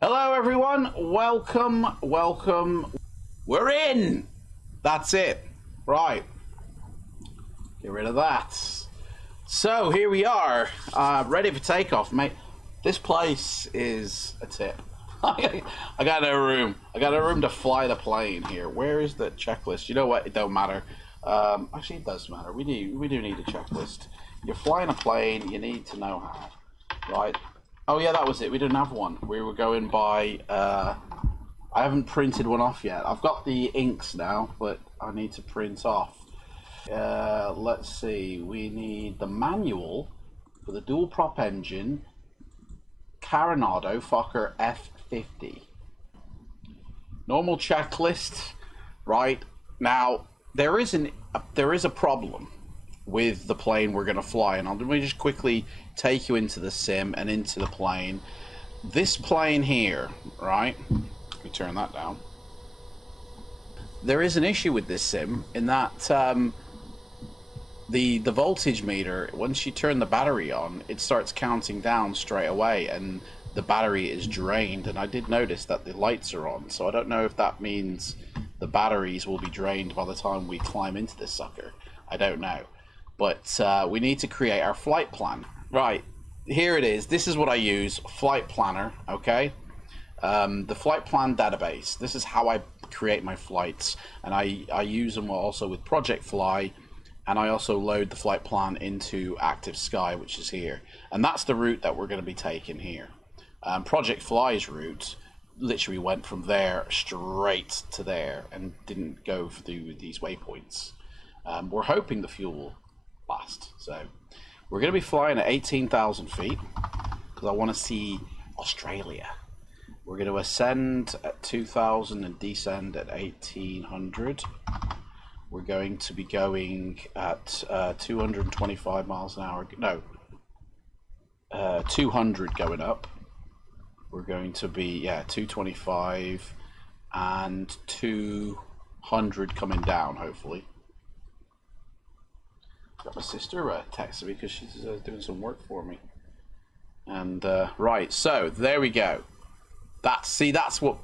Hello everyone, welcome. We're in! That's it. Right. Get rid of that. So here we are, ready for takeoff, mate. This place is a tip. I got no room. I got no room to fly the plane here. Where is the checklist? You know what? It don't matter. Actually, it does matter. We do need a checklist. You're flying a plane. You need to know how, right? Oh yeah, that was it. We didn't have one. We were going by. I haven't printed one off yet. I've got the inks now, but I need to print off. Let's see. We need the manual for the dual prop engine. Carenado Fokker F50. Normal checklist, right? Now there is a problem with the plane we're going to fly, and let me just quickly take you into the sim and into the plane. This plane here, right? Let me turn that down. There is an issue with this sim in that the voltage meter, once you turn the battery on, it starts counting down straight away, and the battery is drained. And I did notice that the lights are on, so I don't know if that means the batteries will be drained by the time we climb into this sucker. I don't know, but we need to create our flight plan. Right, here it is. This is what I use, Flight Planner. Okay, the flight plan database. This is how I create my flights, and I use them also with Project Fly. And I also load the flight plan into Active Sky, which is here. And that's the route that we're going to be taking here. Project Fly's route literally went from there straight to there and didn't go through these waypoints. We're hoping the fuel will last. So we're going to be flying at 18,000 feet because I want to see Australia. We're going to ascend at 2,000 and descend at 1,800. We're going to be going at 225 miles an hour. No, 200 going up. We're going to be, 225 and 200 coming down, hopefully. Got my sister texting me because she's doing some work for me. And right, so there we go. That's what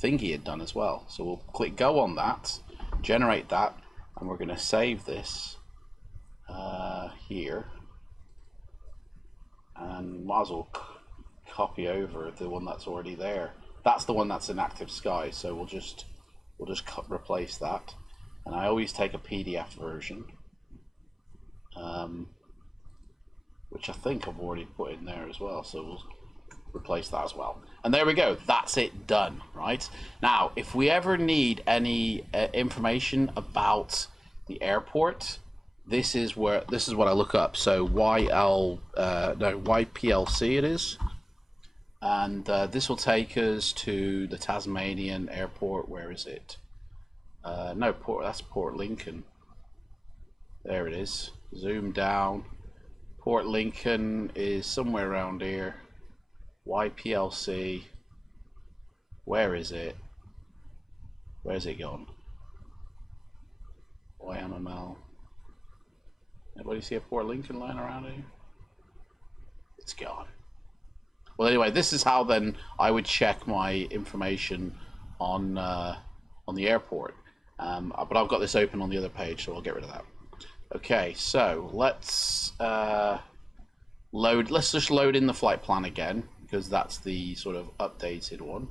Thingy had done as well. So we'll click go on that, generate that, and we're going to save this here, and might as well copy over the one that's already there. That's the one that's in Active Sky, so we'll just replace that. And I always take a PDF version, which I think I've already put in there as well, so we'll replace that as well. And there we go, that's it done. Right now, if we ever need any information about the airport, this is what I look up. So YPLC it is, and this will take us to the Tasmanian airport. Where is it? No, that's Port Lincoln. There it is. Zoom down. Port Lincoln is somewhere around here. YPLC, where is it? Where's it gone? YMML. Anybody see a Port Lincoln lying around here? It's gone. Well, anyway, this is how then I would check my information on the airport. But I've got this open on the other page, so I'll get rid of that. Okay, so let's Let's just load in the flight plan again, because that's the sort of updated one,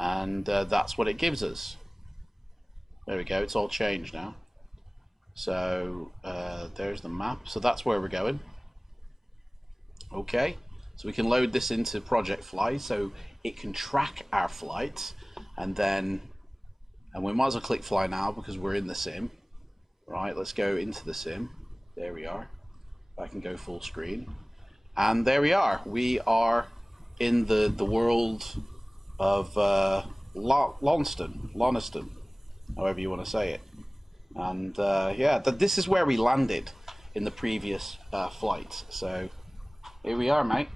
and that's what it gives us. There we go, it's all changed now. So there's the map, so that's where we're going. Okay, so we can load this into Project Fly so it can track our flight, and we might as well click fly now because we're in the sim. Right, let's go into the sim. There we are. I can go full screen, and there we are. We are in the world of Loniston, however you want to say it. And yeah, this is where we landed in the previous flight. So here we are, mate.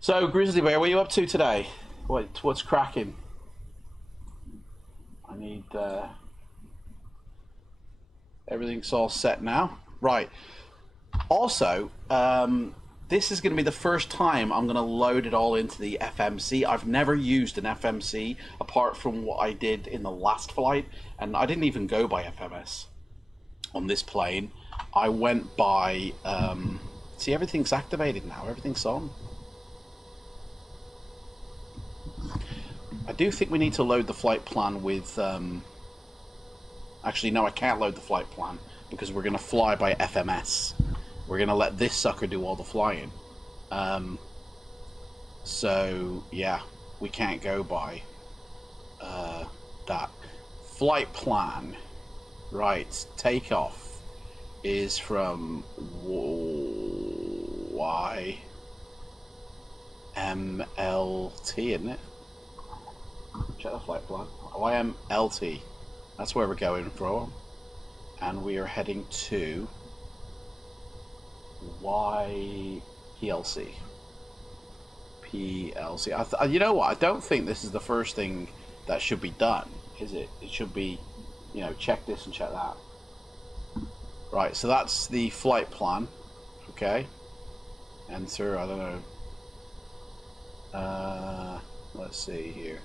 So Grizzly Bear, what are you up to today? What's cracking? I need everything's all set now. Right. Also, this is going to be the first time I'm going to load it all into the FMC. I've never used an FMC apart from what I did in the last flight, and I didn't even go by FMS on this plane. I went by... see, everything's activated now. Everything's on. I do think we need to load the flight plan with... Actually, no, I can't load the flight plan because we're going to fly by FMS. We're going to let this sucker do all the flying. So, yeah, we can't go by that. Flight plan. Right, takeoff is from YMLT, isn't it? Check the flight plan. YMLT. That's where we're going from. And we are heading to YPLC. PLC. You know what? I don't think this is the first thing that should be done, is it? It should be, you know, check this and check that. Right, so that's the flight plan. Okay. Enter, I don't know. Let's see here.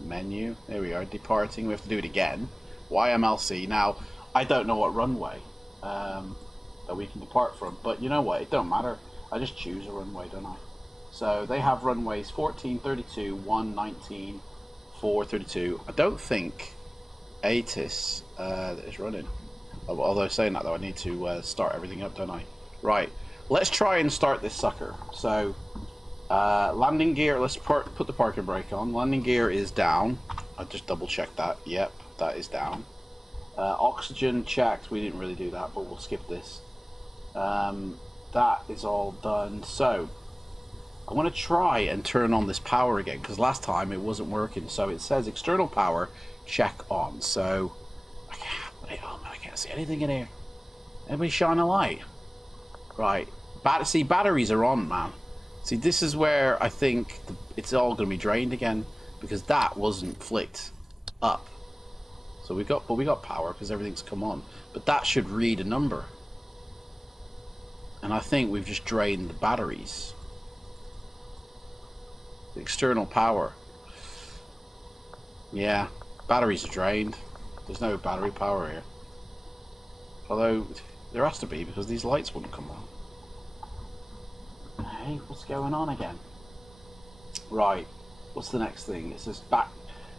Menu. There we are. Departing. We have to do it again. YMLC. Now, I don't know what runway that we can depart from, but you know what? It don't matter. I just choose a runway, don't I? So they have runways 14, 32, 1, 19, 4, 32. I don't think ATIS is running. Although saying that though, I need to start everything up, don't I? Right. Let's try and start this sucker. So landing gear. Let's put the parking brake on. Landing gear is down. I just double checked that. Yep, that is down. Oxygen checked. We didn't really do that, but we'll skip this. That is all done. So I want to try and turn on this power again because last time it wasn't working. So it says external power check on. So oh man, I can't see anything in here. Anybody shine a light? Right. See, batteries are on, man. See, this is where I think it's all going to be drained again because that wasn't flicked up. So we got power because everything's come on, but that should read a number. And I think we've just drained the batteries. The external power. Yeah, batteries are drained. There's no battery power here. Although there has to be because these lights wouldn't come on. Hey, what's going on again? Right, what's the next thing? It says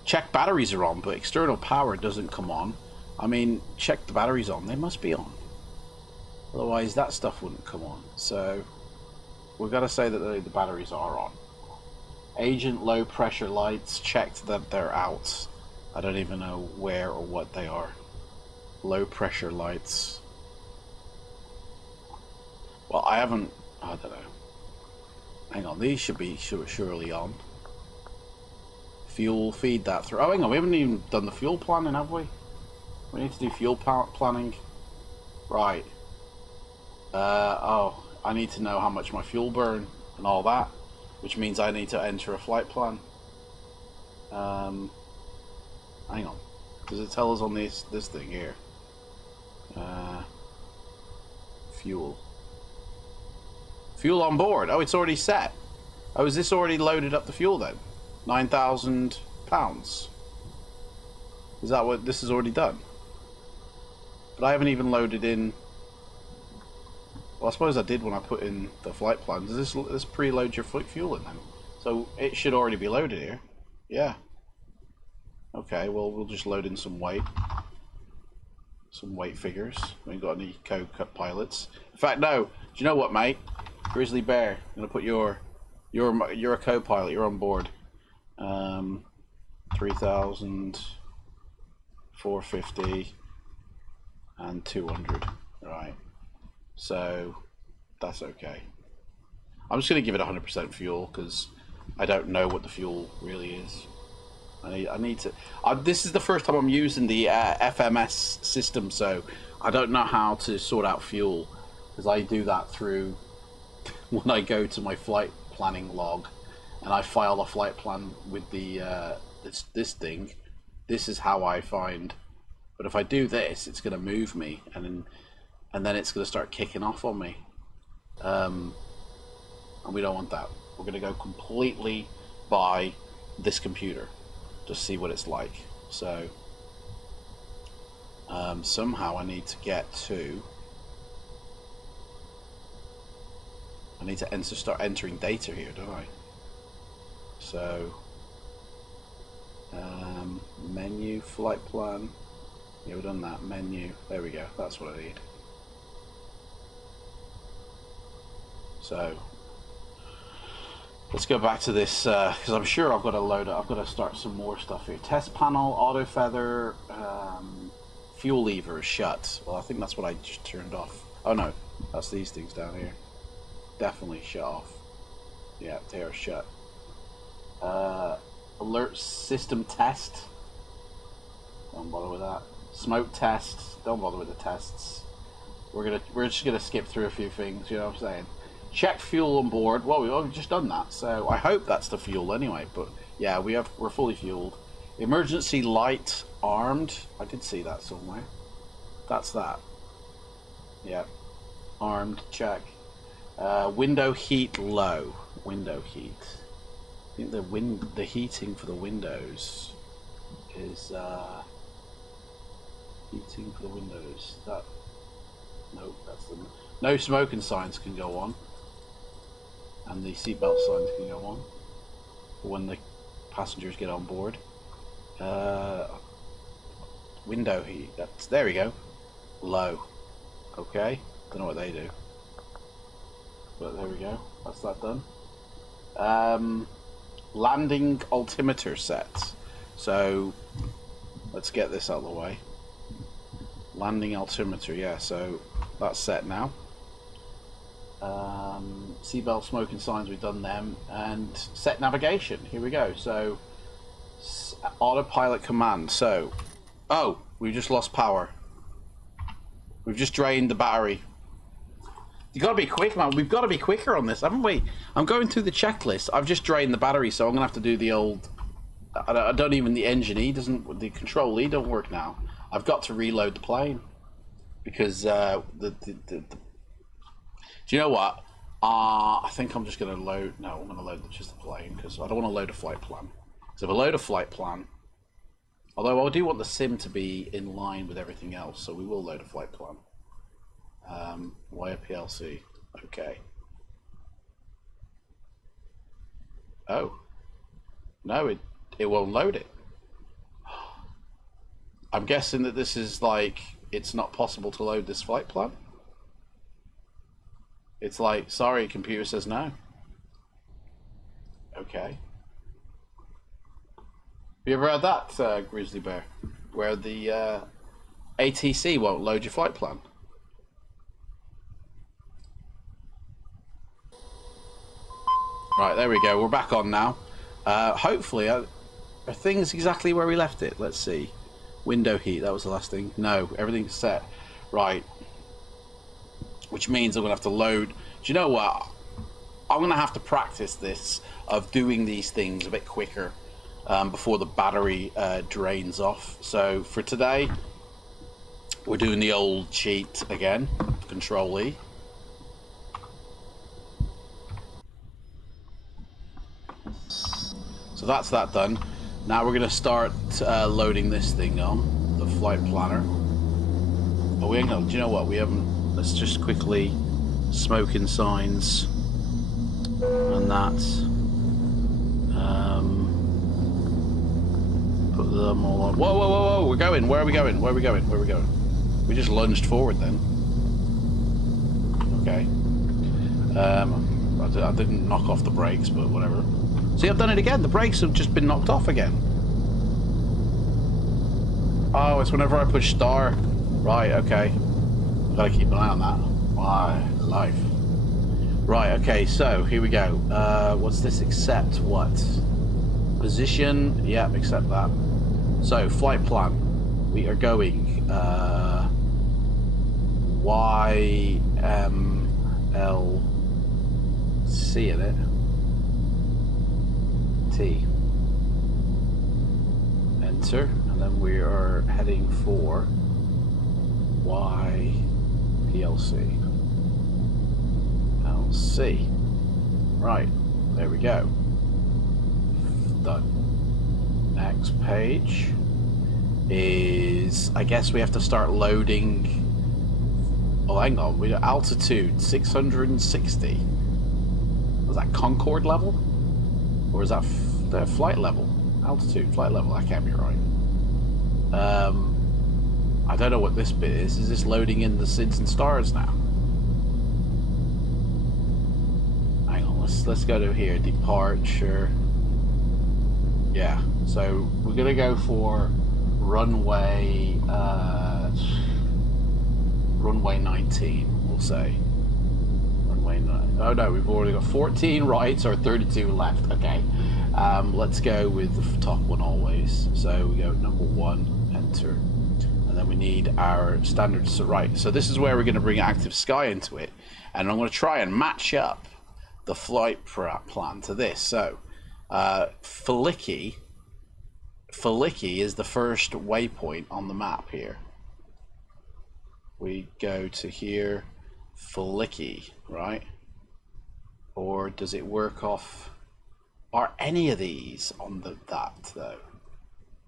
check batteries are on, but external power doesn't come on. I mean, check the batteries on. They must be on. Otherwise, that stuff wouldn't come on. So we've got to say that the batteries are on. Agent low pressure lights, checked that they're out. I don't even know where or what they are. Low pressure lights. Well, I don't know. Hang on, these should be surely on. Fuel, feed that through. Oh, hang on, we haven't even done the fuel planning, have we? We need to do fuel planning. Right. Oh, I need to know how much my fuel burn and all that, which means I need to enter a flight plan. Hang on. Does it tell us on this thing here? Fuel. Fuel on board. Oh, it's already set. Oh, is this already loaded up the fuel then? 9,000 pounds. Is that what this is already done? But I haven't even loaded in. Well, I suppose I did when I put in the flight plan. Does this preload your fuel in then? So it should already be loaded here. Yeah. Okay, well, we'll just load in some weight. Some weight figures. We ain't got any co-cut pilots. In fact, no. Do you know what, mate? Grizzly Bear. I'm gonna put you're a co-pilot. You're on board. 3,000, 450, and 200. Right. So that's okay. I'm just gonna give it 100% fuel because I don't know what the fuel really is. I need to. This is the first time I'm using the FMS system, so I don't know how to sort out fuel because I do that through when I go to my flight planning log and I file a flight plan with the this thing. This is how I find. But if I do this, it's going to move me, and then and then it's going to start kicking off on me. And we don't want that. We're going to go completely by this computer to see what it's like. So somehow I need to get to, I need to start entering data here, don't I? So menu, flight plan. Yeah, we've done that. Menu, there we go, that's what I need. So let's go back to this, because I'm sure I've got to load it. I've got to start some more stuff here. Test panel, auto feather, fuel lever is shut. Well, I think that's what I just turned off. Oh no, that's these things down here. Definitely shut off. Yeah, they are shut. Alert system test. Don't bother with that. Smoke test. Don't bother with the tests. We're just gonna skip through a few things. You know what I'm saying? Check fuel on board. Well, we've just done that, so I hope that's the fuel anyway. But yeah, we're fully fueled. Emergency light armed. I did see that somewhere. That's that. Yeah, armed. Check. Window heat low. Window heat. I think the heating for the windows is heating for the windows. That nope, that's the no smoking signs can go on, and the seatbelt signs can go on for when the passengers get on board. Window heat. That's there we go. Low. Okay. Don't know what they do, but there we go. That's that done. Landing altimeter set. So let's get this out of the way. Landing altimeter, yeah, so that's set now. Seatbelt smoking signs, we've done them. And set navigation, here we go. So autopilot command. So oh, we've just lost power. We've just drained the battery. You gotta be quick, man. We've got to be quicker on this, haven't we? I'm going through the checklist. I've just drained the battery, so I'm gonna have to do the old. I don't even the engine E doesn't. The control E don't work now. I've got to reload the plane because do you know what? I think I'm just gonna load. No, I'm gonna load just the plane because I don't want to load a flight plan. So if I load a flight plan, although I do want the sim to be in line with everything else, so we will load a flight plan. YPLC. Okay. Oh. No, it won't load it. I'm guessing that this is like, it's not possible to load this flight plan. It's like, sorry, computer says no. Okay. Have you ever had that, Grizzly Bear? Where the ATC won't load your flight plan? Right, there we go. We're back on now. Hopefully, are things exactly where we left it? Let's see. Window heat, that was the last thing. No, everything's set. Right. Which means I'm going to have to load. Do you know what? I'm going to have to practice this, of doing these things a bit quicker before the battery drains off. So for today, we're doing the old cheat again. Control E. So that's that done. Now we're going to start loading this thing on, the flight planner. Oh, we ain't gonna, do you know what? We haven't, let's just quickly smoking signs and that. Put them all on. Whoa, whoa, whoa, whoa, we're going. Where are we going? Where are we going? Where are we going? We just lunged forward then. Okay. I didn't knock off the brakes, but whatever. See, I've done it again. The brakes have just been knocked off again. Oh, it's whenever I push star. Right, okay. I've got to keep an eye on that. My life. Right, okay, so here we go. What's this? Accept what? Position. Yeah, accept that. So, flight plan. We are going YMLC in it. T. Enter, and then we are heading for YPLC. LC. Right, there we go. Done. Next page is, I guess we have to start loading. Oh, hang on, we got altitude 660. Was that Concorde level? Or is that the flight level? Altitude, flight level, that can't be right. I don't know what this bit is. Is this loading in the SIDS and stars now? Hang on, let's go to here. Departure. Yeah, so we're gonna go for runway runway 19, we'll say. Runway 9. Oh no, we've already got 14 rights or 32 left. Okay. Let's go with the top one always. So we go number 1, enter. And then we need our standards to right. So this is where we're going to bring Active Sky into it. And I'm going to try and match up the flight plan to this. So Flicky is the first waypoint on the map here. We go to here, Flicky, right? Or does it work off? Are any of these on that though?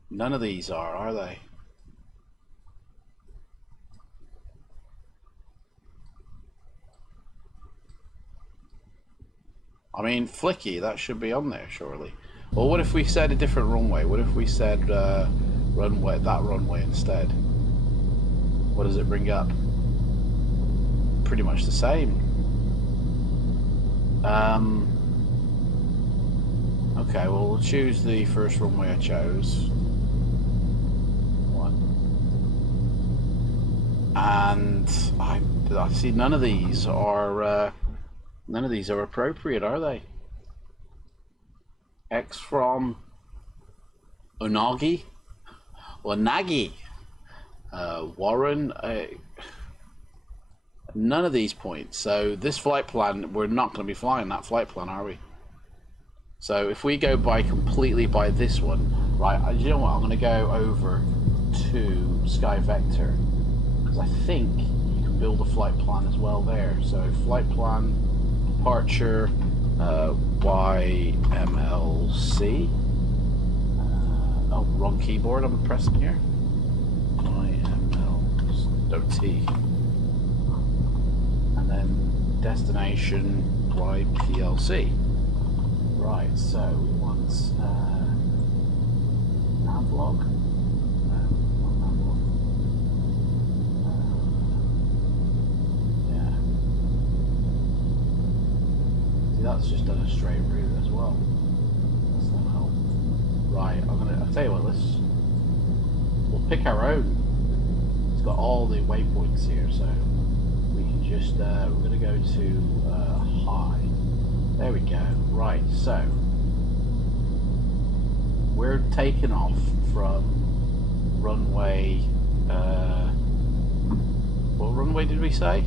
None of these are they? I mean, Flicky, that should be on there surely. Well, what if we said a different runway? What if we said that runway instead? What does it bring up? Pretty much the same. Okay, well, we'll choose the first runway I chose. 1. And I see none of these are appropriate, are they? X from Unagi, Warren. None of these points. So this flight plan, we're not going to be flying that flight plan, are we? So if we go completely by this one, right? You know what? I'm going to go over to Sky Vector because I think you can build a flight plan as well there. So flight plan, departure, YMLC. Oh, wrong keyboard. I'm pressing here. YML.T. And then destination YPLC. Right, so we want navlog. No, not navlog. Yeah. See, that's just done a straight route as well. That's not help. Right, I'll tell you what, we'll pick our own. It's got all the waypoints here, so we can just, we're going to go to high. There we go. Right, so we're taking off from runway, what runway did we say?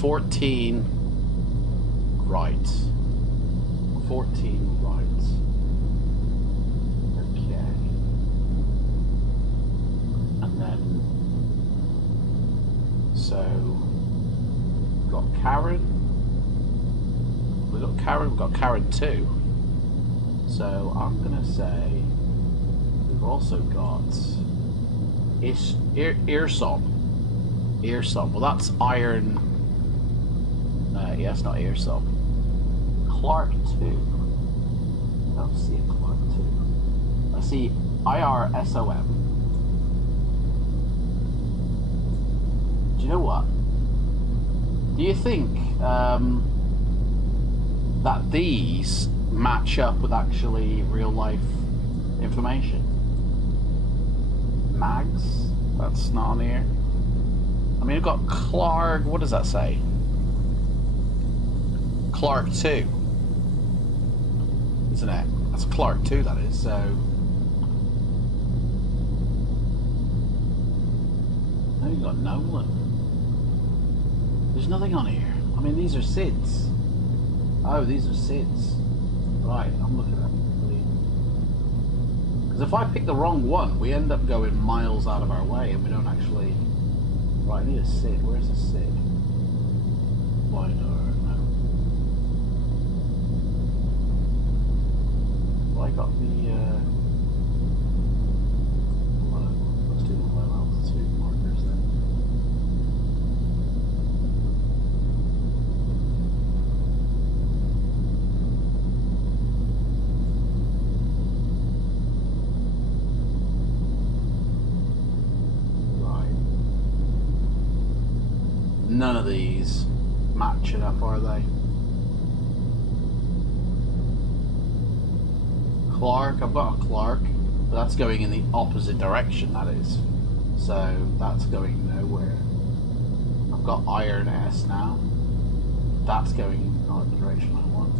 14 right. 14 right. Okay. And then, so, we've got Karen. We've got Karen 2. So I'm gonna say we've also got Earsom. Well, that's Iron. Yeah, it's not Earsom. Clark 2. I don't see a Clark 2. I see IRSOM. Do you know what? Do you think that these match up with actually real life information? Mags? That's not on here. I mean, I've got Clark, what does that say? Clark 2. Isn't it? That's Clark 2, that is, so. No, you've got Nolan. There's nothing on here. I mean, these are SIDS. Oh, these are SIDS. Right, I'm looking at them. Because if I pick the wrong one, we end up going miles out of our way and we don't actually Right, I need a SID. Where's the SID? Why no? Well, I got the let's do the low altitude markers then. None of these match it up, are they? Clark, I've got a Clark, but that's going in the opposite direction, that is. So that's going nowhere. I've got Iron S now. That's going in not the direction I want.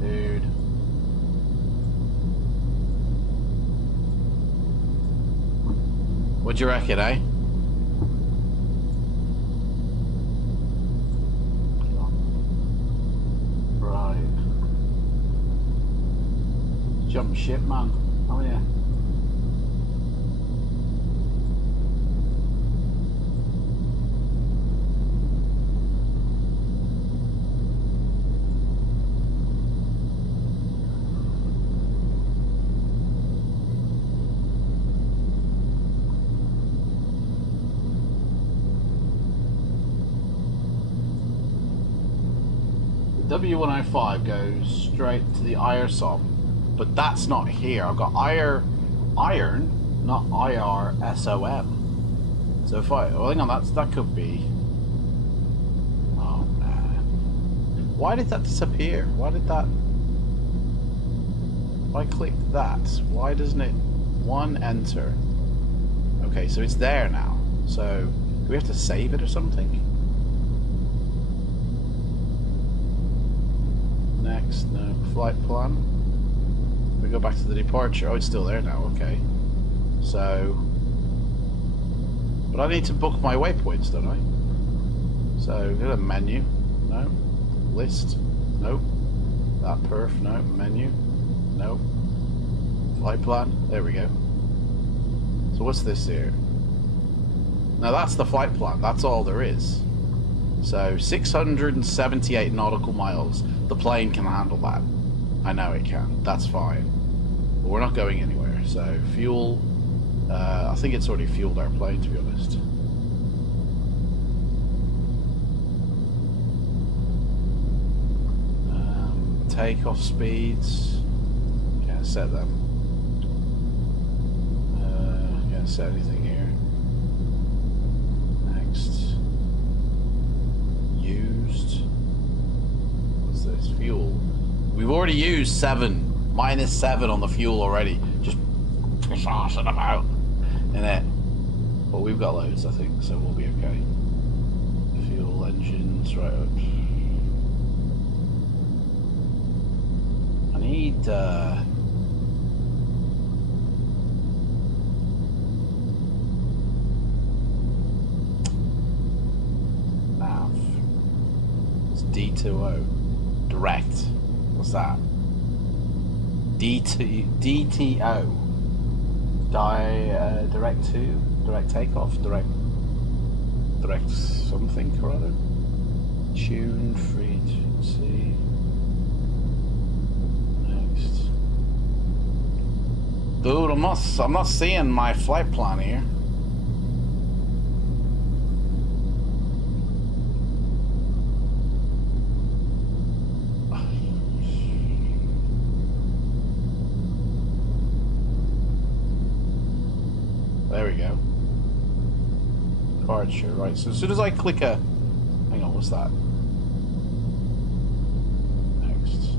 Dude. What do you reckon, eh? Right. Jump ship, man. Oh yeah. W105 goes straight to the IRSOM, but that's not here. I've got iron, not IRSOM. So if I, well, hang on, that could be. Oh man, why did that disappear? Why did that? If I click that, why doesn't it? One enter. Okay, so it's there now. So do we have to save it or something? Next, no. Flight plan. We go back to the departure. Oh, it's still there now. Okay. So, but I need to book my waypoints, don't I? So, go to menu. No. List. Nope. That perf. No. Menu. Nope. Flight plan. There we go. So what's this here? Now that's the flight plan. That's all there is. So 678 nautical miles. The plane can handle that. I know it can. That's fine. But we're not going anywhere. So fuel. I think it's already fueled our plane, to be honest. Takeoff speeds. Can't set them. Can't set anything here. Next. Used. What's this? Fuel. We've already used -7 on the fuel already. Just tossing them out in it. But we've got loads, I think, so we'll be okay. Fuel, engines, right up. I need nav. It's D2O. Direct. What's that? DTO. Direct to? Direct takeoff? Direct something or other? Tune, free to see. Next. Dude, I'm not seeing my flight plan here. There we go. Departure, right. So as soon as I click a... Hang on, what's that? Next.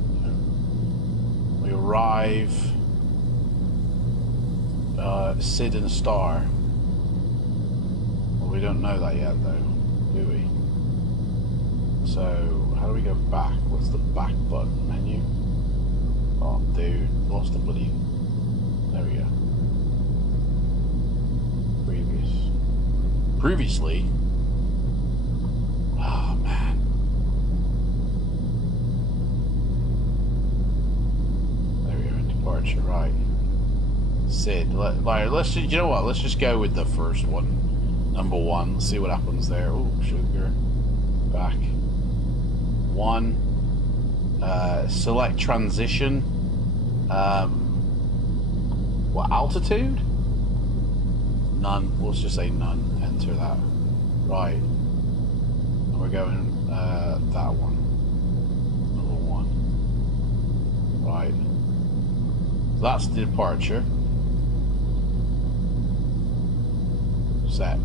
We arrive... Sid and Star. Well, we don't know that yet, though, do we? So, how do we go back? What's the back button? Menu? Oh, dude. Lost the bloody... There we go. Previously. Oh man. There we are, departure, right. Sid. Let's just, you know what? Let's just go with the first one, number 1. See what happens there. Oh, sugar. Back. 1. Select transition. What altitude? None. Let's just say none. Enter that. Right. And we're going that one. Number 1. Right. So that's the departure. Set.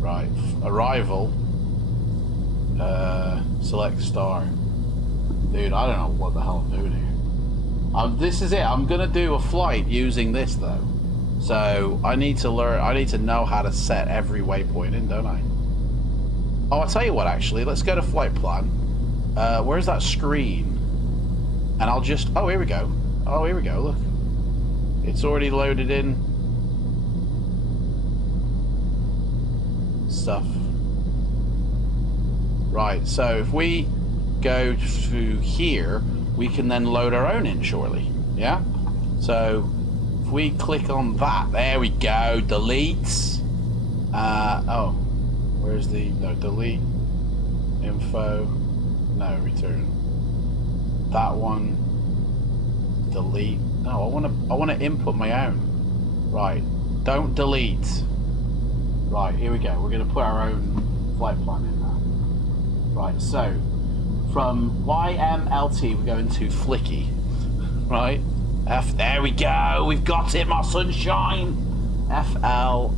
Right. Arrival. Select star. Dude, I don't know what the hell I'm doing here. This is it. I'm gonna do a flight using this though. So I need to learn. I need to know how to set every waypoint in, don't I? Oh, I'll tell you what. Actually, let's go to flight plan. Where's that screen? And I'll just. Oh, here we go. Oh, here we go. Look, it's already loaded in stuff. Right. So if we go to here, we can then load our own in, surely. Yeah? So if we click on that, there we go, delete. Oh, where's the, no, delete, info, no, return. That one, delete. No, I want to input my own. Right, don't delete. Right, here we go. We're going to put our own flight plan in now. Right, so from YMLT, we're going to Flicky, right? There we go, we've got it, my sunshine. F-L-I-K-I,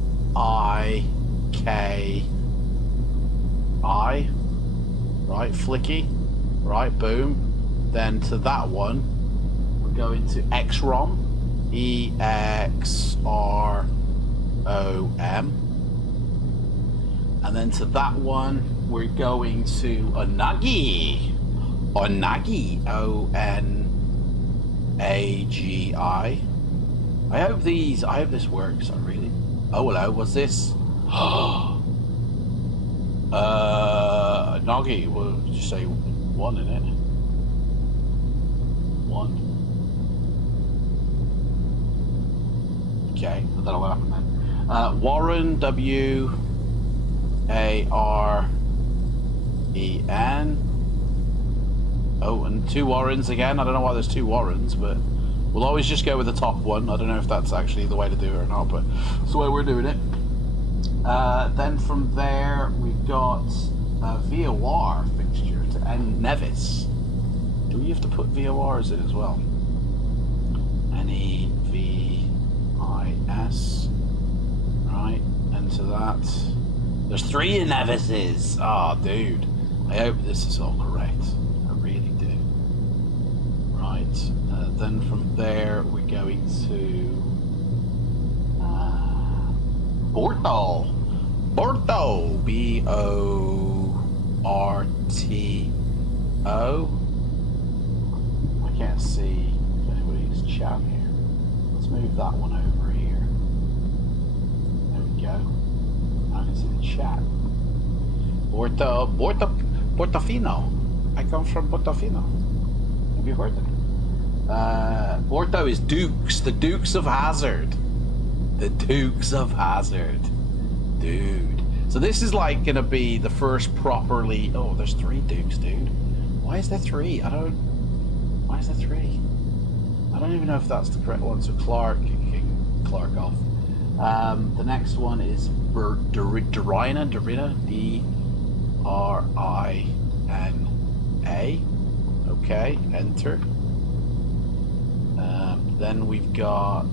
right, Flicky, right, boom. Then to that one, we're going to XROM, E-X-R-O-M. And then to that one, we're going to Onagi. Onagi. O-N-A-G-I. I hope this works. I really. Oh, hello. What's this? Onagi. We'll just say 1 in it. 1. Okay. I don't know what happened then. Warren. W-A-R-E-N. Oh, and 2 Warrens again. I don't know why there's 2 Warrens, but we'll always just go with the top one. I don't know if that's actually the way to do it or not, but that's the way we're doing it. Then from there, we've got a VOR fixture to end Nevis. Do we have to put VORs in as well? N-E-V-I-S. Right, enter that. There's 3 Nevises. Ah, oh, dude. I hope this is all correct. I really do. Right. Then from there, we're going to Borto. Borto. B-O-R-T-O. I can't see if anybody's chat here. Let's move that one over here. There we go. I can see the chat. Portofino. I come from Portofino. Have you heard of it? Porto is Dukes. The Dukes of Hazzard. The Dukes of Hazzard. Dude. So this is like gonna be the first properly. Oh, there's 3 Dukes, dude. Why is there 3? Why is there 3? I don't even know if that's the correct one. So Clark off. The next one is Dorina, D-R-I-N-A. Okay, enter. Then we've got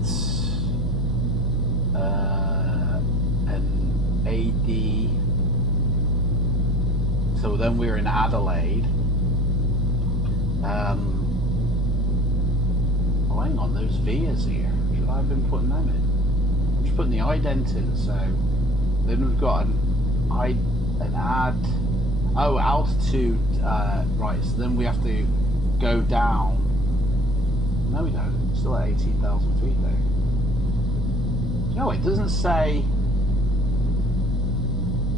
an AD. So then we're in Adelaide. Oh, hang on, there's Vias here. Should I have been putting them in? I'm just putting the ident in, so then we've got altitude, right, so then we have to go down. No, we don't. Still at 18,000 feet though. No, it doesn't say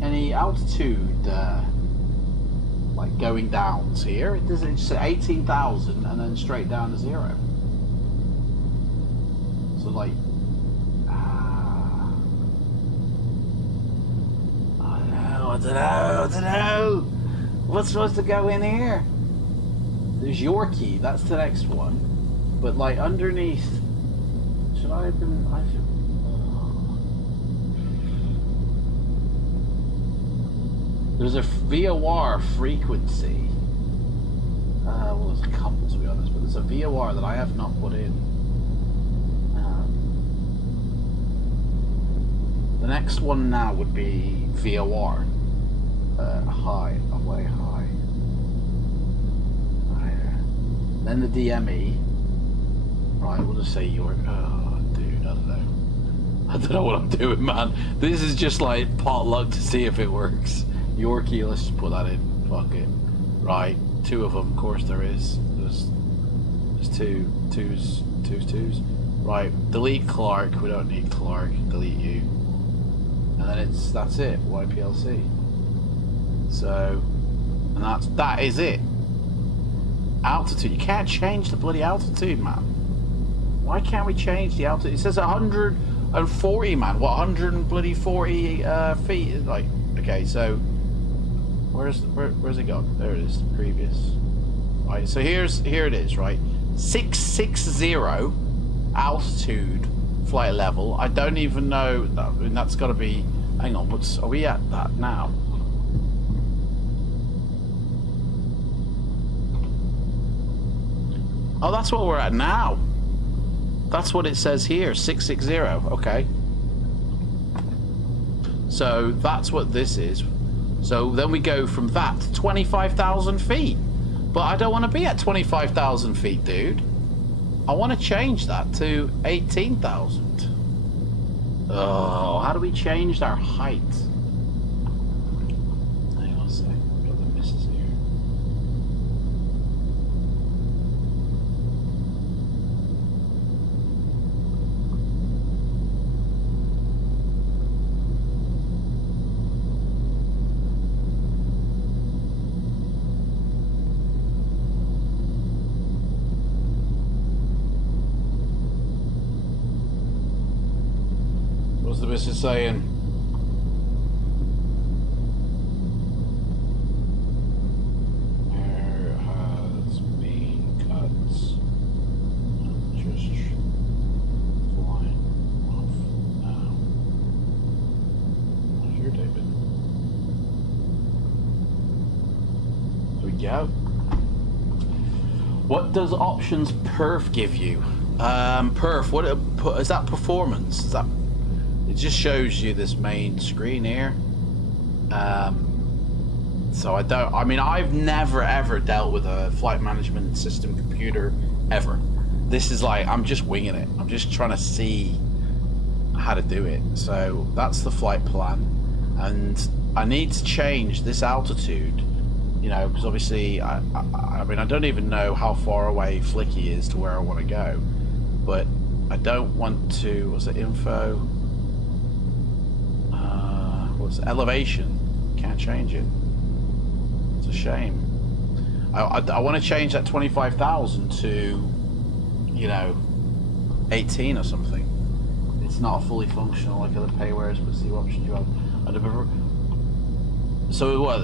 any altitude, like going downs here. It doesn't. It's 18,000 and then straight down to 0. So So like, I don't know. What's supposed to go in here? There's Yorkie, that's the next one. But like underneath, should I have been? There's a VOR frequency. Well, there's a couple to be honest, but there's a VOR that I have not put in. The next one now would be VOR. High, away high. Higher. Then the DME. Right, we'll just say York. Oh, dude, I don't know. I don't know what I'm doing, man. This is just like potluck to see if it works. Yorkie, let's just put that in. Fuck it. Right, 2 of them, of course there is. There's twos. Right, delete Clark. We don't need Clark. Delete you. And then that's it. YPLC. So, and that is it. Altitude. You can't change the bloody altitude, man. Why can't we change the altitude? It says 140, man. What, 140 feet? Like, okay, so where's it gone? There it is. Previous. Right. So here it is. Right. 660 altitude flight level. I don't even know. I mean, that's got to be. Hang on. Are we at that now? Oh, that's what we're at now. That's what it says here, 660. Okay. So that's what this is. So then we go from that to 25,000 feet. But I don't want to be at 25,000 feet, dude. I want to change that to 18,000. Oh, how do we change our height? Hang on a sec. I've got the misses here. What's the missus saying? There has been cuts. Just flying off now. How's your day been? There we go. What does options perf give you? Perf, what is that? Performance? Is that? It just shows you this main screen here. So I've never ever dealt with a flight management system computer ever. This is like, I'm just winging it. I'm just trying to see how to do it. So that's the flight plan. And I need to change this altitude, you know, because obviously, I mean, I don't even know how far away Flicky is to where I want to go. But I don't want to, what's it, info? What's elevation? Can't change it. It's a shame. I want to change that 25,000 to, you know, 18 or something. It's not fully functional like other paywares, but see what options you have. So what?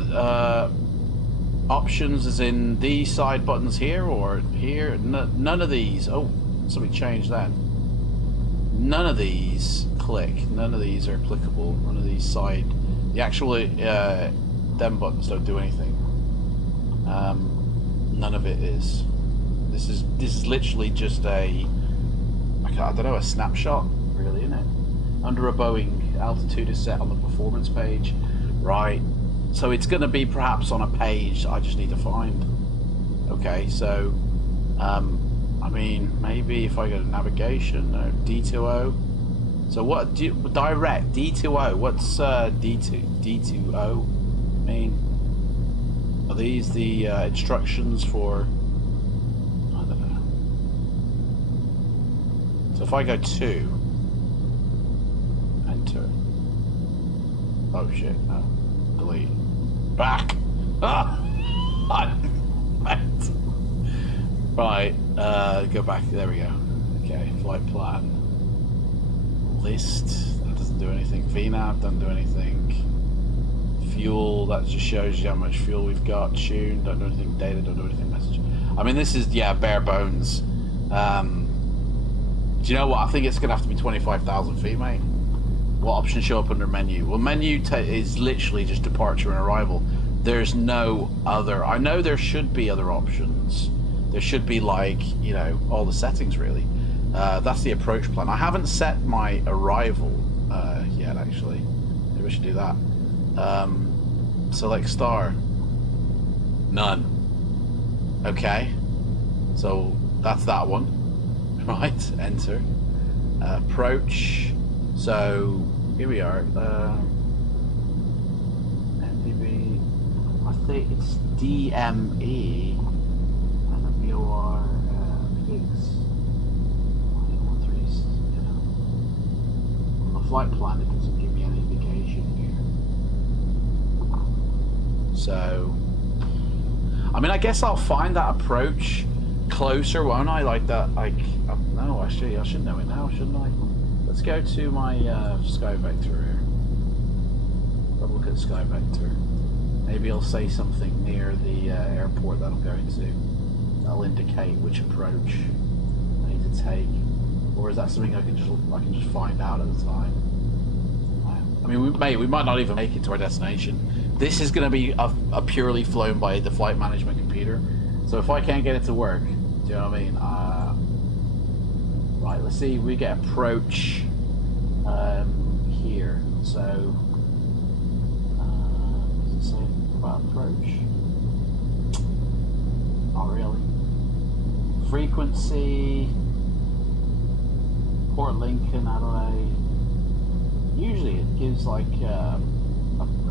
Options is in these side buttons here or here? None of these. Oh, something changed then. None of these click. None of these are applicable. None of these side. The actual them buttons don't do anything. None of it is. This is literally just a, I don't know, a snapshot, really, isn't it? Under a Boeing, altitude is set on the performance page, right? So it's going to be perhaps on a page I just need to find. Okay, so I mean, maybe if I go to navigation, no, D2O. So what do you, direct D2O? What's D2O mean? Are these the instructions for? I don't know. So if I go to enter. Oh shit! No, delete. Back. Ah. Right. Go back. There we go. Okay. Flight plan. List, that doesn't do anything. VNAV doesn't do anything. Fuel, that just shows you how much fuel we've got. Tune, don't do anything. Data, don't do anything. Message. I mean, this is, yeah, bare bones. Do you know what? I think it's going to have to be 25,000 feet, mate. What options show up under menu? Well, menu is literally just departure and arrival. There's no other. I know there should be other options. There should be, like, you know, all the settings, really. That's the approach plan. I haven't set my arrival yet, actually. Maybe I should do that. Select star. None. Okay. So that's that one. Right. Enter. Approach. So here we are. NDB. I think it's DME. And a BOR fix. On the flight plan, it doesn't give me any indication here. So, I mean, I guess I'll find that approach closer, won't I? Like that, like, no, actually, I should know it now, shouldn't I? Let's go to my sky vector here. Have a look at sky vector. Maybe I'll say something near the airport that I'm going to. That'll indicate which approach I need to take. Or is that something I can just find out at the time? I mean, we might not even make it to our destination. This is going to be a purely flown by the flight management computer. So if I can't get it to work, do you know what I mean? Right, let's see. We get approach here. So, what does it say about approach? Not really. Frequency. Port Lincoln, Adelaide. Usually it gives like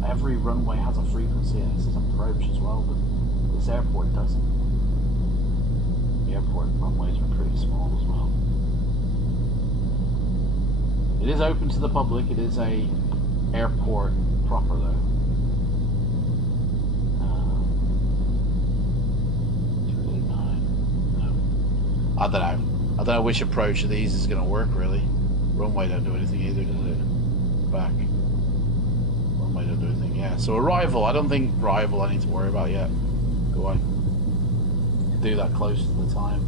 every runway has a frequency and it says approach as well, but this airport doesn't. The airport runways are pretty small as well. It is open to the public. It is a airport proper though. 289. No. I don't know. I don't know which approach of these is going to work, really. Runway don't do anything either, does it? Back. Runway don't do anything, yeah. So arrival, I don't think arrival I need to worry about yet. Go on. Do that close to the time.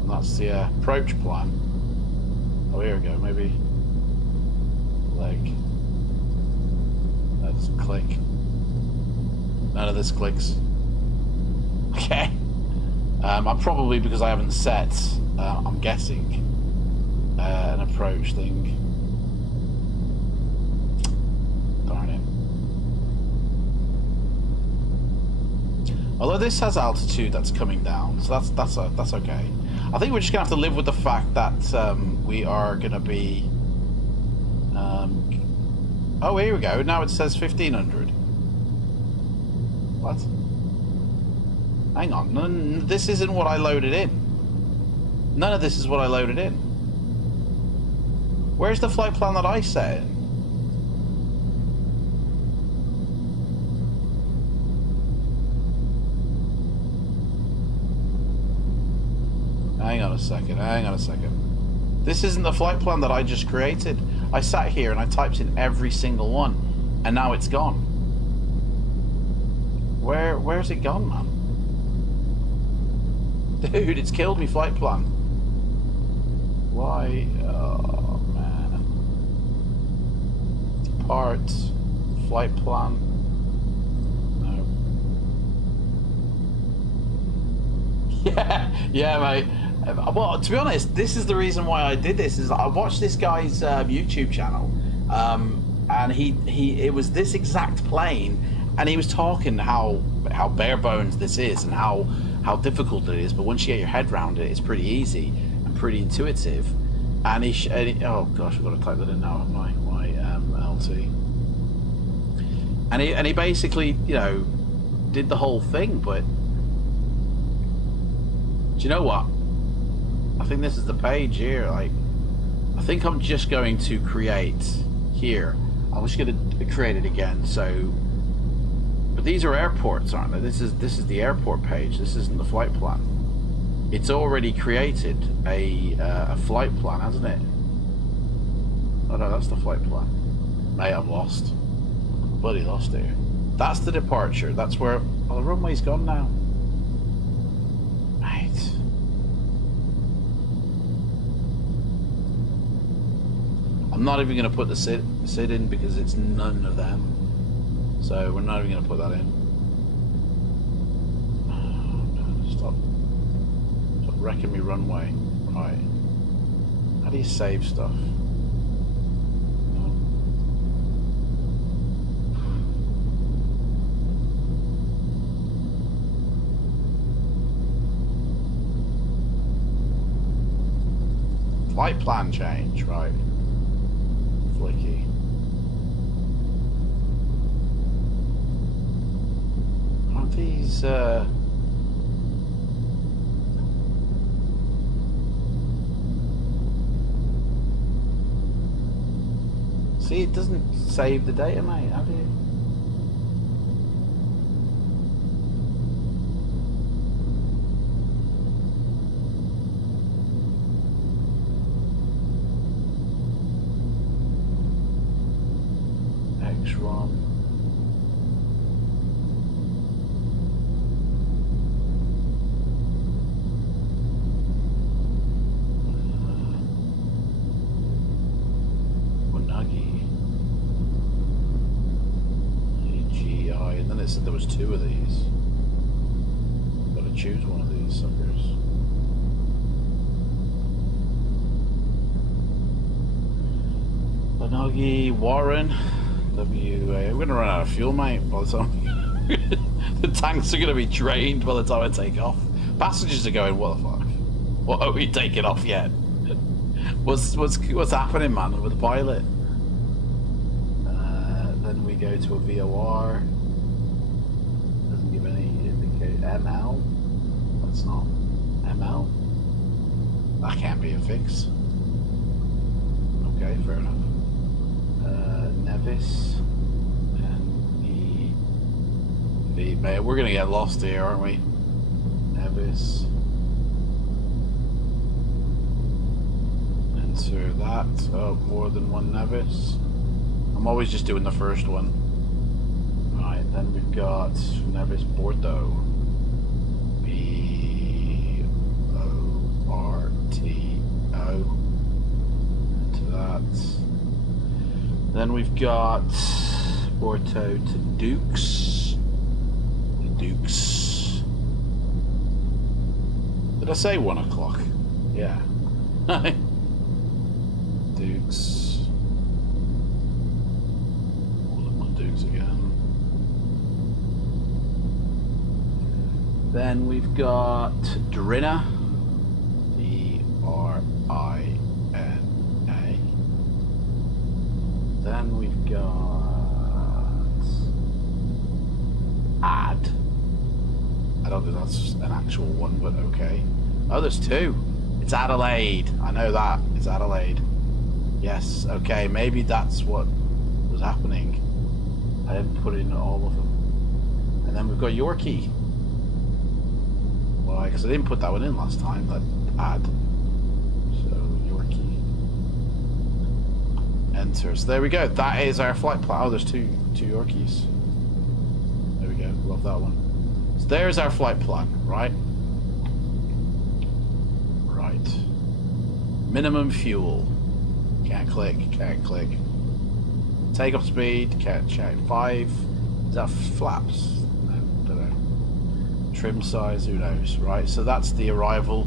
And that's the approach plan. Oh, here we go, maybe. Leg. That doesn't click. None of this clicks. Okay. I'm probably, because I haven't set, I'm guessing, an approach thing. Darn it. Although this has altitude that's coming down, so that's okay. I think we're just gonna have to live with the fact that we are gonna be. Oh, here we go. Now it says 1500. What? Hang on, this isn't what I loaded in. None of this is what I loaded in. Where's the flight plan that I set in? Hang on a second. This isn't the flight plan that I just created. I sat here and I typed in every single one, and now it's gone. Where's it gone, man? Dude, it's killed me flight plan. Why? Oh, man. Depart. Flight plan. No. Yeah, mate. Well, to be honest, this is the reason why I did this. Is I watched this guy's YouTube channel, and it was this exact plane, and he was talking how bare bones this is and how difficult it is, but once you get your head around it, it's pretty easy and pretty intuitive. And oh gosh, I've got to type that in now, haven't I? YMLT. And he basically, you know, did the whole thing. But do you know what? I think this is the page here. Like, I think I'm just going to create here. I'm just going to create it again. So. But these are airports, aren't they? This is the airport page. This isn't the flight plan. it's already created a flight plan, hasn't it? Oh no, that's the flight plan. Mate, I'm lost. Bloody lost here. That's the departure. That's where... Oh, the runway's gone now. Mate. I'm not even going to put the sit in because it's none of them. So we're not even going to put that in. Oh, no, stop wrecking me runway. Right. How do you save stuff? Flight plan change, right. Flicky. Aren't these, See, it doesn't save the data, mate. How do you... X-ROM. Said there was two of these. Gotta choose one of these suckers. Banagi, Warren, WA. We're gonna run out of fuel, mate, by the time the tanks are gonna be drained by the time I take off. Passengers are going, what the fuck? What, are we taking off yet? What's happening, man, with the pilot? Then we go to a VOR. ML? That's not ML. That can't be a fix. Okay, fair enough. Nevis and the we're gonna get lost here, aren't we? Nevis. Enter that. Oh, more than one Nevis. I'm always just doing the first one. Right, then we've got Nevis Bordeaux. To that. Then we've got Porto to Dukes. Dukes. Did I say 1 o'clock? Yeah. Dukes. All of my Dukes again. Then we've got Drina. D-R-I-N-A. Then we've got Ad. I don't think that's an actual one, but okay. Oh, there's two. It's Adelaide. I know that. It's Adelaide. Yes, okay, maybe that's what was happening. I didn't put in all of them. And then we've got Yorkie. Why? Because I didn't put that one in last time, that ad. So, Yorkie. Enter. So there we go. That is our flight plan. Oh, there's two Yorkies. There we go. Love that one. So there's our flight plan, right? Right. Minimum fuel. Can't click. Takeoff speed. Can't check. 5. Is that flaps? Trim size, who knows, right? So that's the arrival.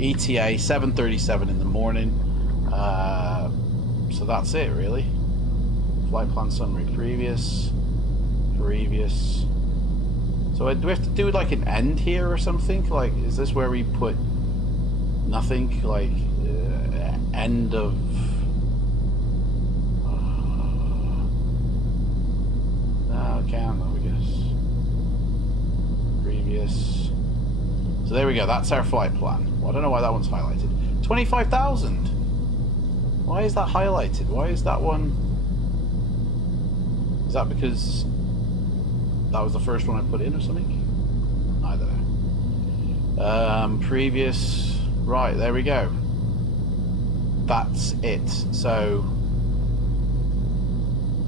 ETA 7:37 in the morning. So that's it, really. Flight plan summary. Previous. So do we have to do like an end here or something? Like, is this where we put nothing? Like end of. No, can't. I guess. Previous. So there we go. That's our flight plan. Well, I don't know why that one's highlighted. 25,000. Why is that highlighted? Why is that one? Is that because that was the first one I put in or something? I don't know. Previous. Right, there we go. That's it. So,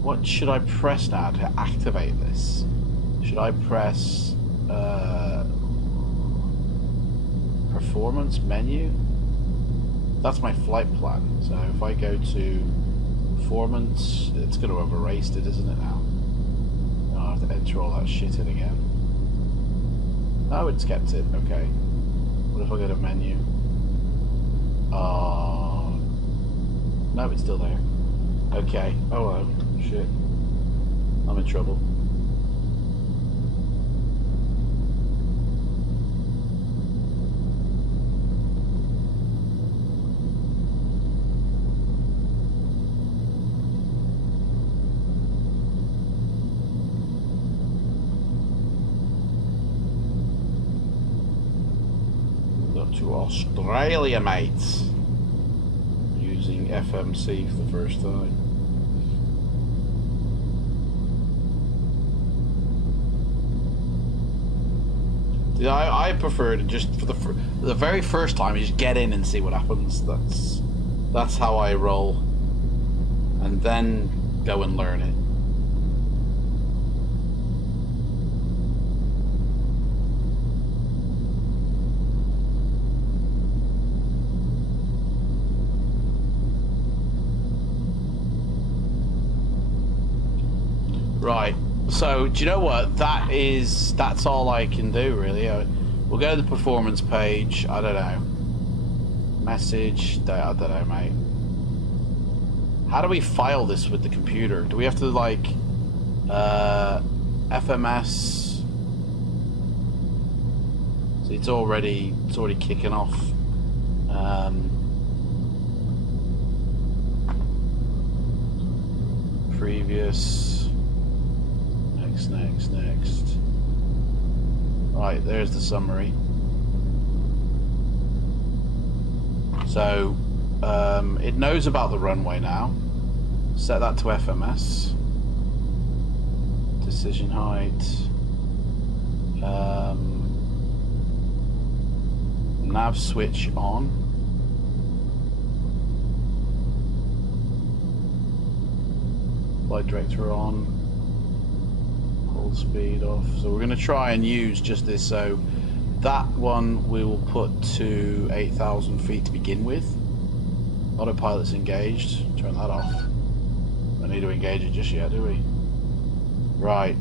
what should I press now to activate this? Should I press performance menu? That's my flight plan. So if I go to performance, it's going to have erased it, isn't it now? Oh, I have to enter all that shit in again. Oh, it's kept it. Okay. What if I go to menu? Oh, no, it's still there. Okay. Oh, well, shit. I'm in trouble. To Australia, mates. Using FMC for the first time. I prefer to just for the very first time, you just get in and see what happens. That's how I roll, and then go and learn it. Right, so do you know what? That's all I can do, really. We'll go to the performance page. I don't know. Message. I don't know, mate. How do we file this with the computer? Do we have to like FMS? So it's already kicking off. Previous. Next. Right, there's the summary. So, it knows about the runway now. Set that to FMS. Decision height. Nav switch on. Flight director on. Speed off. So we're going to try and use just this. So that one we will put to 8,000 feet to begin with. Autopilot's engaged. Turn that off. Don't need to engage it just yet, do we? Right.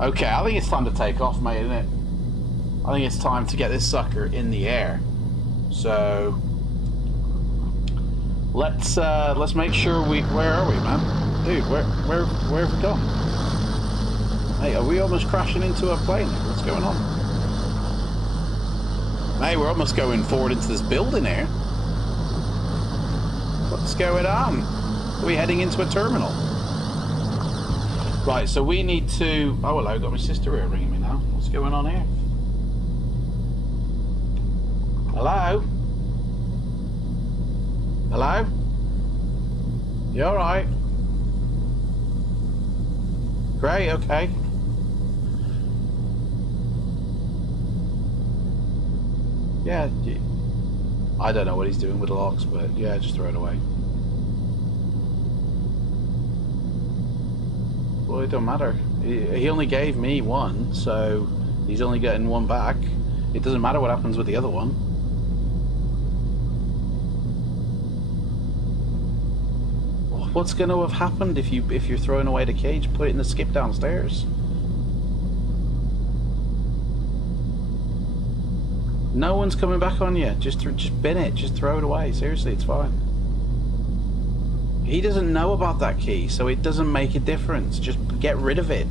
Okay, I think it's time to take off, mate, isn't it? I think it's time to get this sucker in the air. So let's make sure we. Where are we, man? Dude, where have we gone? Hey, are we almost crashing into a plane? What's going on? Hey, we're almost going forward into this building here. What's going on? Are we heading into a terminal? Right, so we need to... Oh, hello, got my sister here ringing me now. What's going on here? Hello? Hello? You alright? Great, okay. Yeah, I don't know what he's doing with the locks, but yeah, just throw it away. Well, it don't matter. He only gave me one, so he's only getting one back. It doesn't matter what happens with the other one. What's going to have happened if you're throwing away the cage? Put it in the skip downstairs. No one's coming back on you. Just bin it. Just throw it away. Seriously, it's fine. He doesn't know about that key, so it doesn't make a difference. Just get rid of it.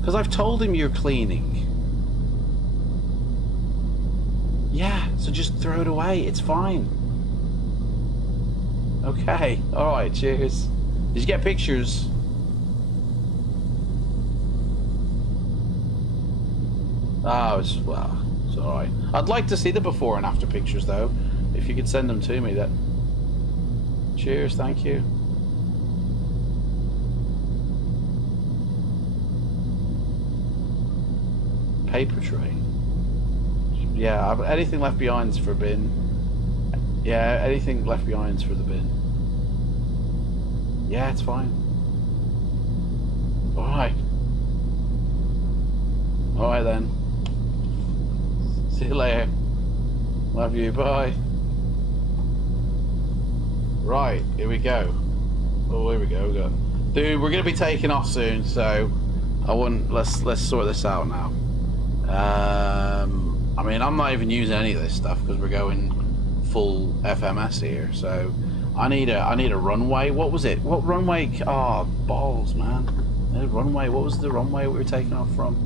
Because I've told him you're cleaning. Yeah, so just throw it away. It's fine. Okay. Alright, cheers. Did you get pictures? Oh, well, it's alright. I'd like to see the before and after pictures, though. If you could send them to me, that. Cheers, thank you. Paper tray. Yeah, anything left behind is for bin. Yeah, anything left behind is for the bin. Yeah, it's fine. Alright. Alright then. See you later. Love you, bye. Right, here we go. Oh, here we go. Dude, we're gonna be taking off soon, so let's sort this out now. I mean, I'm not even using any of this stuff because we're going full FMS here, so I need a runway. What was it? What runway? Oh, balls, man. The runway. What was the runway we were taking off from?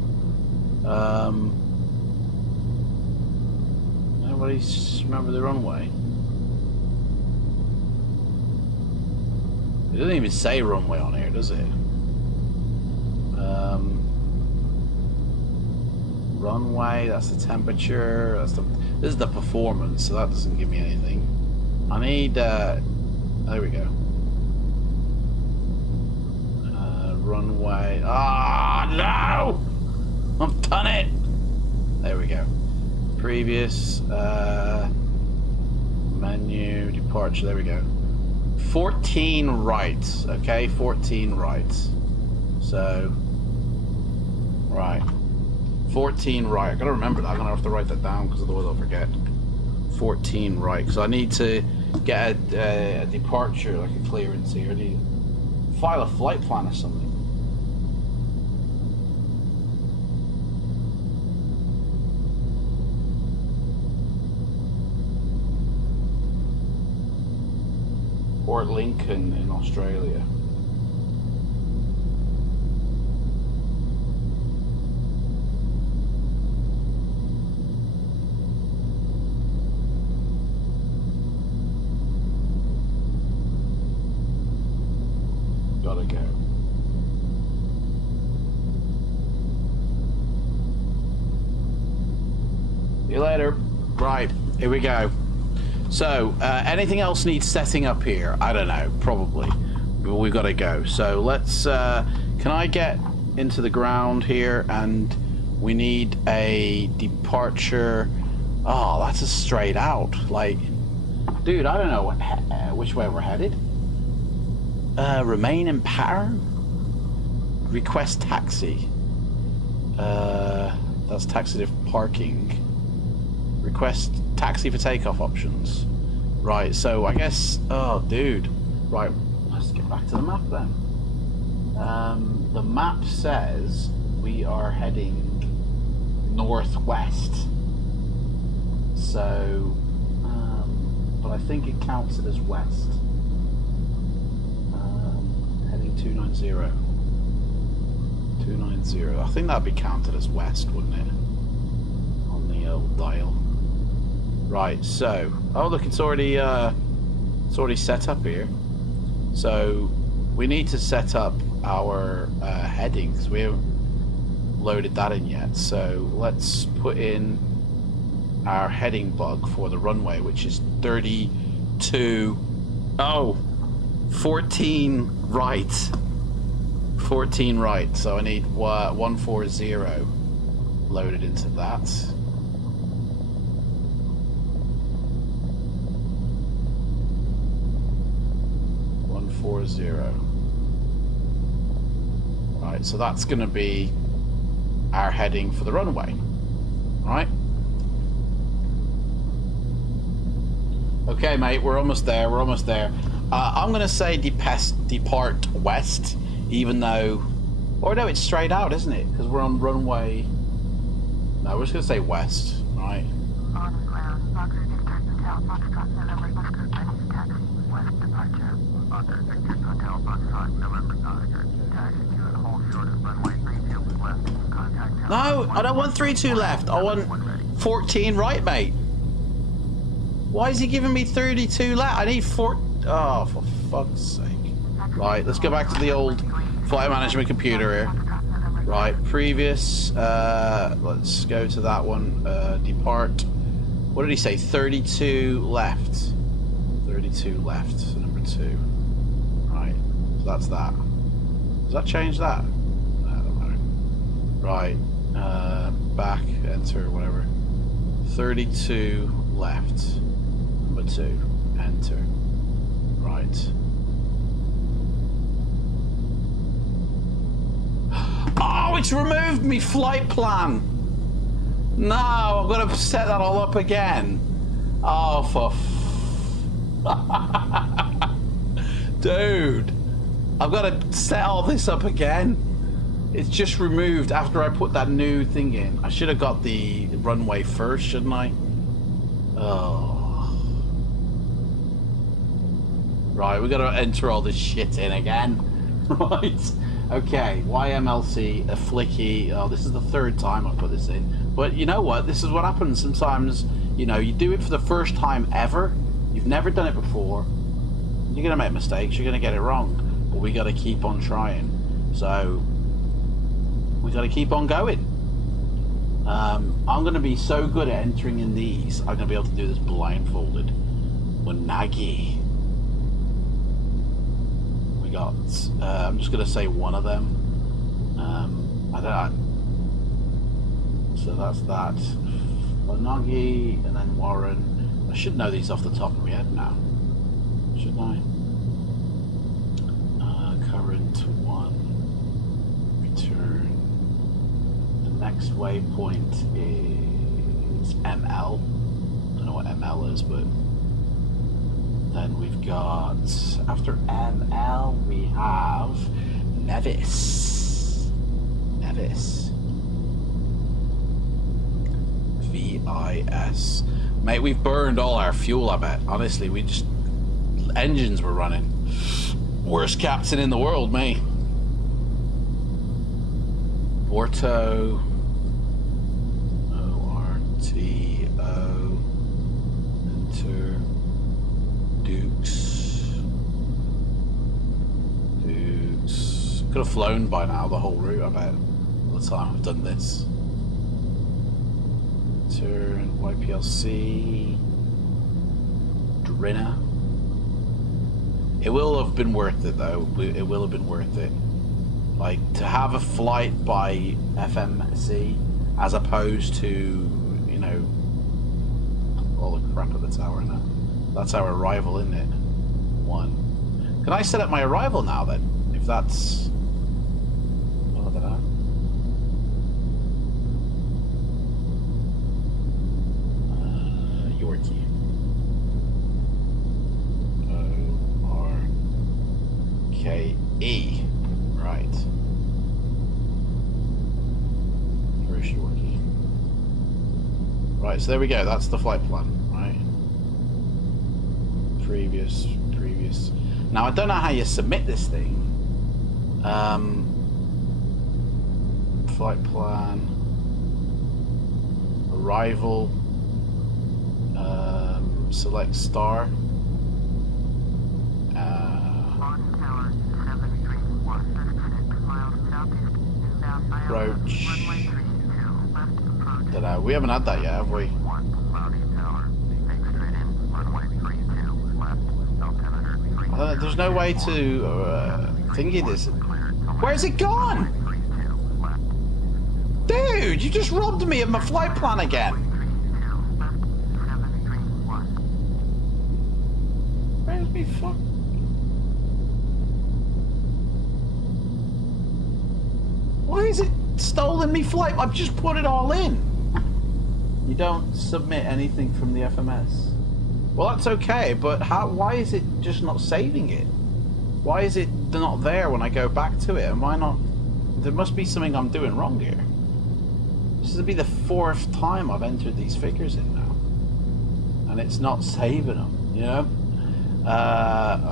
Nobody remember the runway? It doesn't even say runway on here, does it? Runway, that's the temperature, this is the performance, so that doesn't give me anything. I need, there we go. Runway, no! I've done it! There we go. Previous, menu, departure, there we go. 14 right, okay, 14 right. So, right. 14 right. I gotta remember that. I'm gonna have to write that down because otherwise I'll forget. 14 right. Because I need to get a departure, like a clearance here. I need to file a flight plan or something. Port Lincoln in Australia. Gotta go. See you later. Right, here we go. So, anything else needs setting up here? I don't know, probably. But we've got to go. So let's, can I get into the ground here? And we need a departure. Oh, that's a straight out. Like, dude, I don't know which way we're headed. Remain in pattern? Request taxi. That's taxi to parking. Request taxi for takeoff options. Right, so I guess, oh dude. Right, let's get back to the map then. The map says we are heading northwest. So, but I think it counts it as west. Heading 290. 290. I think that'd be counted as west, wouldn't it? On the old dial. Right, so, oh look, it's already set up here. So we need to set up our headings. We haven't loaded that in yet. So let's put in our heading bug for the runway, which is 32. Oh, 14 right. 14 right. So I need 140 loaded into that. Right, so that's going to be our heading for the runway. Right? Okay, mate, we're almost there. We're almost there. I'm going to say depart west, even though, or no, it's straight out, isn't it? Because we're on runway. No, we're just going to say west. Right. On ground, Fokker, Victor Hotel, Foxtrot, November, Oscar, Chinese taxi, west departure. Fokker, Victor Hotel, Foxtrot, November, Oscar, taxi to the whole short of runway 32 left. Contact. No, I don't want 32 left. I want 14 right, mate. Why is he giving me 32 left? I need 4. Oh, for fuck's sake. Right, let's go back to the old flight management computer here. Right, previous. Let's go to that one. Depart. What did he say? 32 left. 32 left, so number 2. Right, so that's that. Does that change that? I don't know. Right, back, enter, whatever. 32 left. Number 2. Enter. Right. Oh, it's removed me flight plan. No, I've got to set that all up again. Oh, for dude, I've got to set all this up again. It's just removed after I put that new thing in. I should have got the runway first, shouldn't I? Oh. Right, we got to enter all this shit in again. Right. Okay, YMLT, a flicky. Oh, this is the 3rd time I put this in. But you know what? This is what happens sometimes. You know, you do it for the first time ever. You've never done it before. You're going to make mistakes. You're going to get it wrong. But we got to keep on trying. So, we got to keep on going. I'm going to be so good at entering in these. I'm going to be able to do this blindfolded. Wanagi. We got, I'm just going to say one of them. I don't. So that's that. Wanagi, and then Warren. I should know these off the top of my head now. Shouldn't I? Current 1. Return. The next waypoint is ML. I don't know what ML is, but then we've got, after ML, we have Nevis. Nevis. VIS. Mate, we've burned all our fuel, I bet. Honestly, we just... engines were running. Worst captain in the world, mate. Orto. ORTO. Enter. Dukes. Could have flown by now the whole route, I bet. All the time I've done this. Turn. YPLC. Drinner. It will have been worth it, though. It will have been worth it. Like, to have a flight by FMC as opposed to, you know, all the crap at the tower now. That's our arrival, isn't it? 1. Can I set up my arrival now, then? If that's... Oh, I don't know. Yorkie. O-R-K-E. Right. Where's Yorkie? Right, so there we go. That's the flight plan, right? Previous. Now, I don't know how you submit this thing. Flight plan. Arrival. Select star. Approach. Dunno, we haven't had that yet, have we? There's no way to thingy this. Where's it gone? Dude, you just robbed me of my flight plan again. Where's me fuck? Why is it stolen me flight? I've just put it all in. You don't submit anything from the FMS. Well, that's okay, but why is it just not saving it? Why is it not there when I go back to it? Am I not... There must be something I'm doing wrong here. This will be the 4th time I've entered these figures in now. And it's not saving them, you know?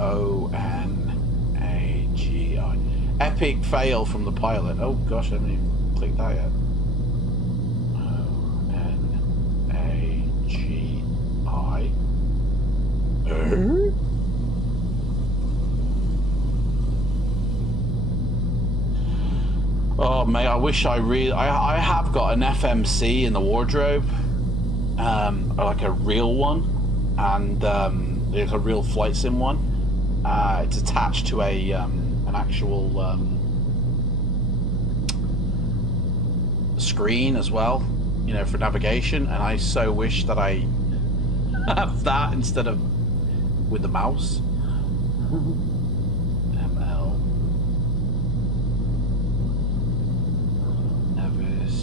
O-N-A-G-I. Epic fail from the pilot. Oh gosh, I haven't even clicked that yet. O-N-A-G-I. Oh mate, I wish I have got an FMC in the wardrobe, like a real one, and like a real flight sim one. It's attached to a an actual screen as well, you know, for navigation, and I so wish that I have that instead of with the mouse. ML. Nevis.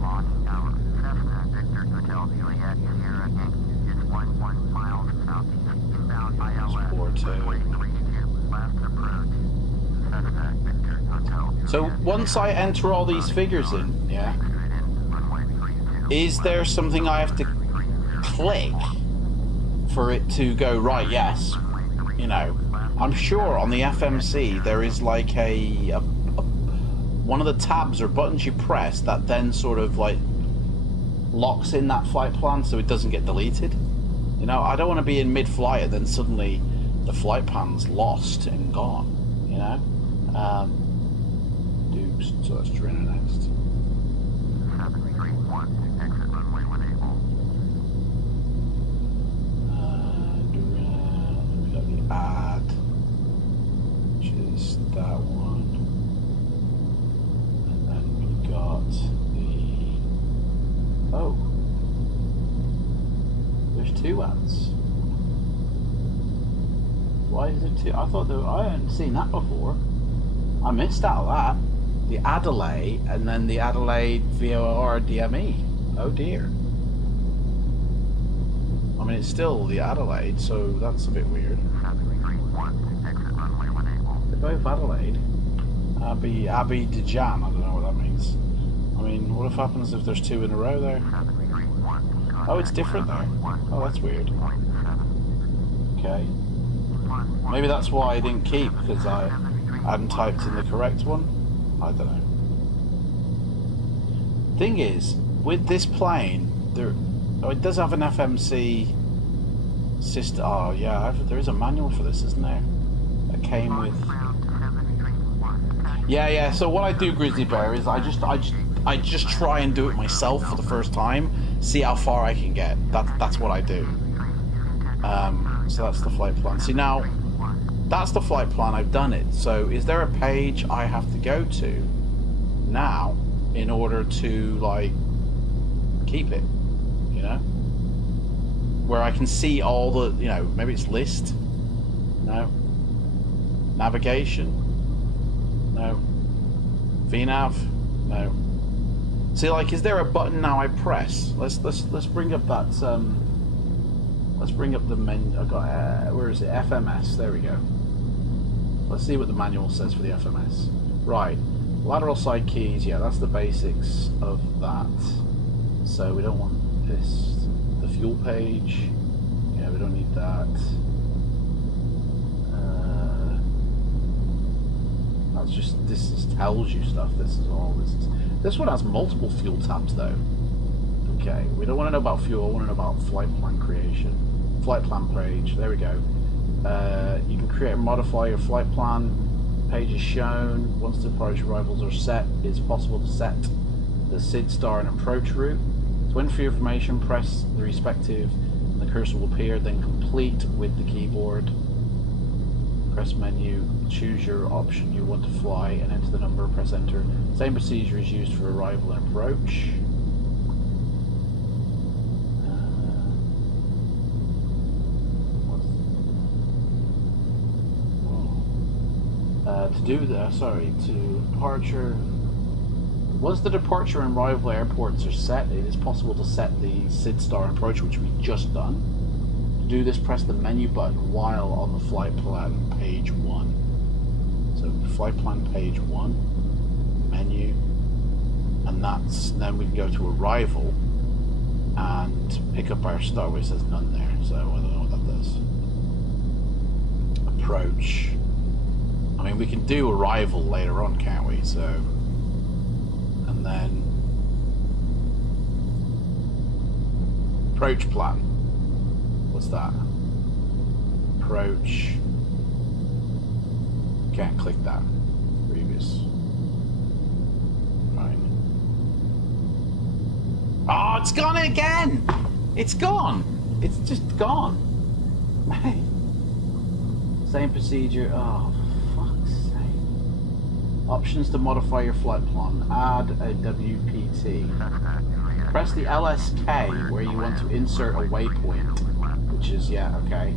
Launch tower. Cessna Victor Hotel Juliet Sierra Yankee is 11 miles southeast inbound ILS. Runway 32 last approach. Cessna Victor Hotel Juliet. So once I enter all these figures in, yeah, is there something I have to click for it to go right? Yes, you know, I'm sure on the FMC there is like a one of the tabs or buttons you press that then sort of like locks in that flight plan so it doesn't get deleted. You know, I don't want to be in mid-flight and then suddenly the flight plan's lost and gone, you know. Dukes, so that's Trina next. 731, exit runway when able. We got the ad, which is that one. And then we've got the... Oh. There's two ads. Why is there two? I thought I hadn't seen that before. I missed out that. The Adelaide and then the Adelaide VOR DME. Oh dear. I mean, it's still the Adelaide, so that's a bit weird. 731, exit runway when able. They're both Adelaide. Abby Dejan, I don't know what that means. I mean, what if happens if there's two in a row there? 731. Oh, it's different there. Oh, that's weird. Okay. Maybe that's why I didn't keep, because I hadn't typed in the correct one. I don't know. Thing is, with this plane, it does have an FMC system. Oh yeah, there is a manual for this, isn't there? That came with. Yeah. So what I do, Grizzly Bear, is I just try and do it myself for the first time, see how far I can get. That's what I do. So that's the flight plan. See now. That's the flight plan, I've done it. So is there a page I have to go to now in order to like keep it, you know? Where I can see all the, you know, maybe it's list? No. Navigation? No. VNav? No. See, like, is there a button now I press? Let's bring up that, let's bring up the menu. I got, where is it? FMS, there we go. Let's see what the manual says for the FMS. Right, lateral side keys, yeah, that's the basics of that. So we don't want this. The fuel page, yeah, we don't need that. That's just, this tells you stuff, this is all, this one has multiple fuel tabs though. Okay, we don't want to know about fuel, we want to know about flight plan creation. Flight plan page, there we go. You can create and modify your flight plan. Page is shown. Once the departure arrivals are set, it's possible to set the SID star and approach route. To enter your information, press the respective, and the cursor will appear, then complete with the keyboard. Press menu, choose your option you want to fly, and enter the number, press enter. Same procedure is used for arrival and approach. To do that, to departure. Once the departure and arrival airports are set, it is possible to set the SID star and approach, which we've just done. To do this, press the menu button while on the flight plan page 1. So flight plan page 1, menu, and then we can go to arrival and pick up our star, which says none there, so I don't know what that does. Approach. I mean, we can do arrival later on, can't we? So, and then approach plan. What's that? Approach. Can't click that. Previous. Right. Oh, it's gone again! It's gone! It's just gone. Same procedure. Oh. Options to modify your flight plan. Add a WPT. Press the LSK where you want to insert a waypoint, which is, yeah, okay.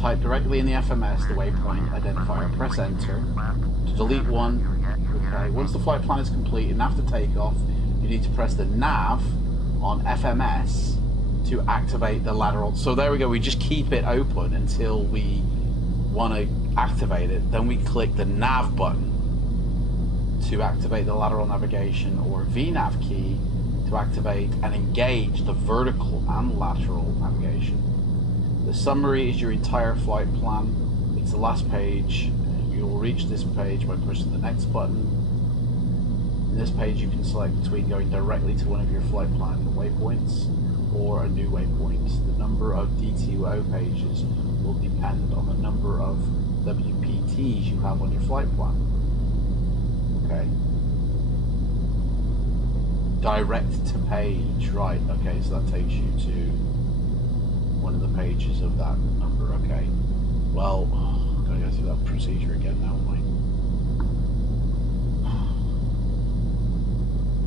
Type directly in the FMS the waypoint identifier. Press enter. To delete one, okay. Once the flight plan is complete and after takeoff, you need to press the nav on FMS to activate the lateral. So there we go, we just keep it open until we want to activate it. Then we click the nav button to activate the lateral navigation, or VNav key to activate and engage the vertical and lateral navigation. The summary is your entire flight plan. It's the last page. You will reach this page by pushing the next button. In this page you can select between going directly to one of your flight plan waypoints or a new waypoint. The number of DTO pages will depend on the number of WPTs you have on your flight plan. Okay. Direct to page, right, okay, so that takes you to one of the pages of that number, okay. Well, I've got to go through that procedure again now, am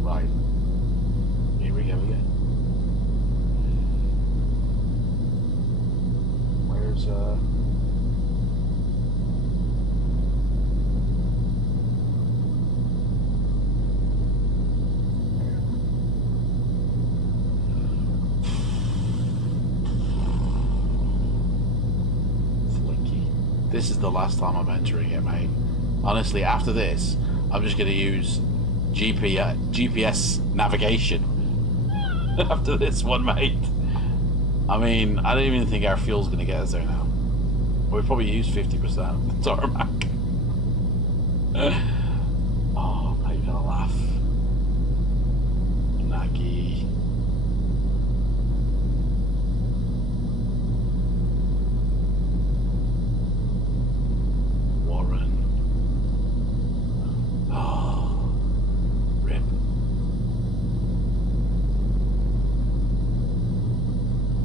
I? Right. Here we go again. Where's, This is the last time I'm entering it, mate. Honestly, after this, I'm just going to use GPS navigation. After this one, mate. I mean, I don't even think our fuel's going to get us there now. We probably used 50% of the tarmac. Oh, I'm going to laugh. Naggy.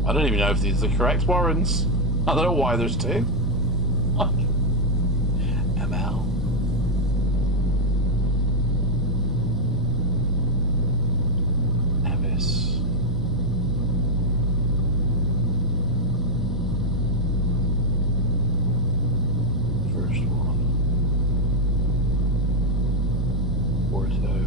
I don't even know if these are the correct warrants. I don't know why there's two. ML. Nimbus. First one. Porto.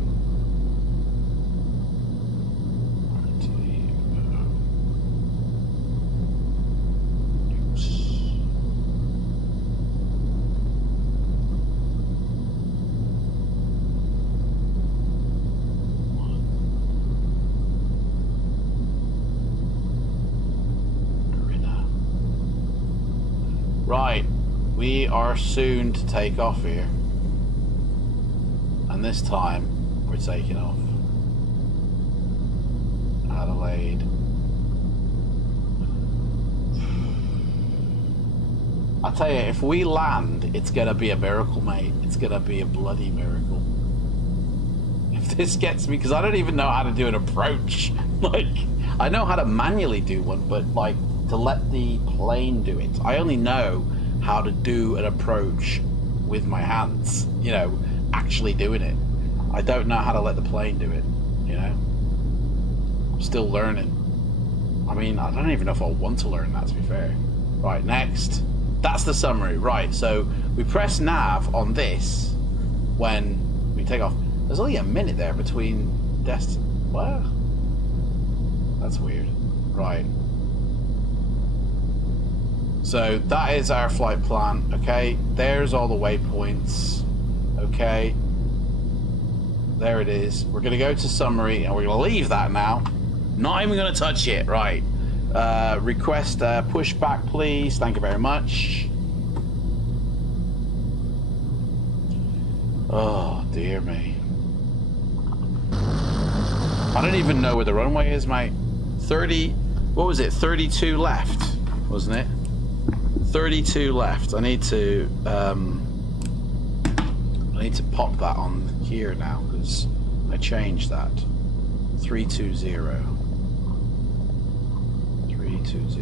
Right, we are soon to take off here, and this time we're taking off. Adelaide. I tell you, if we land, it's gonna be a miracle, mate. It's gonna be a bloody miracle. If this gets me, because I don't even know how to do an approach. Like, I know how to manually do one, but like, to let the plane do it. I only know how to do an approach with my hands, you know, actually doing it. I don't know how to let the plane do it, you know. I'm still learning. I mean, I don't even know if I want to learn that, to be fair. Right, next. That's the summary. Right, so we press nav on this when we take off. There's only a minute there between what? That's weird. Right. So that is our flight plan, okay? There's all the waypoints, okay? There it is. We're gonna go to summary and we're gonna leave that now. Not even gonna touch it, right? Request pushback, please. Thank you very much. Oh, dear me. I don't even know where the runway is, mate. what was it? 32 left, wasn't it? 32 left. I need to pop that on here now because I changed that. 320. 320.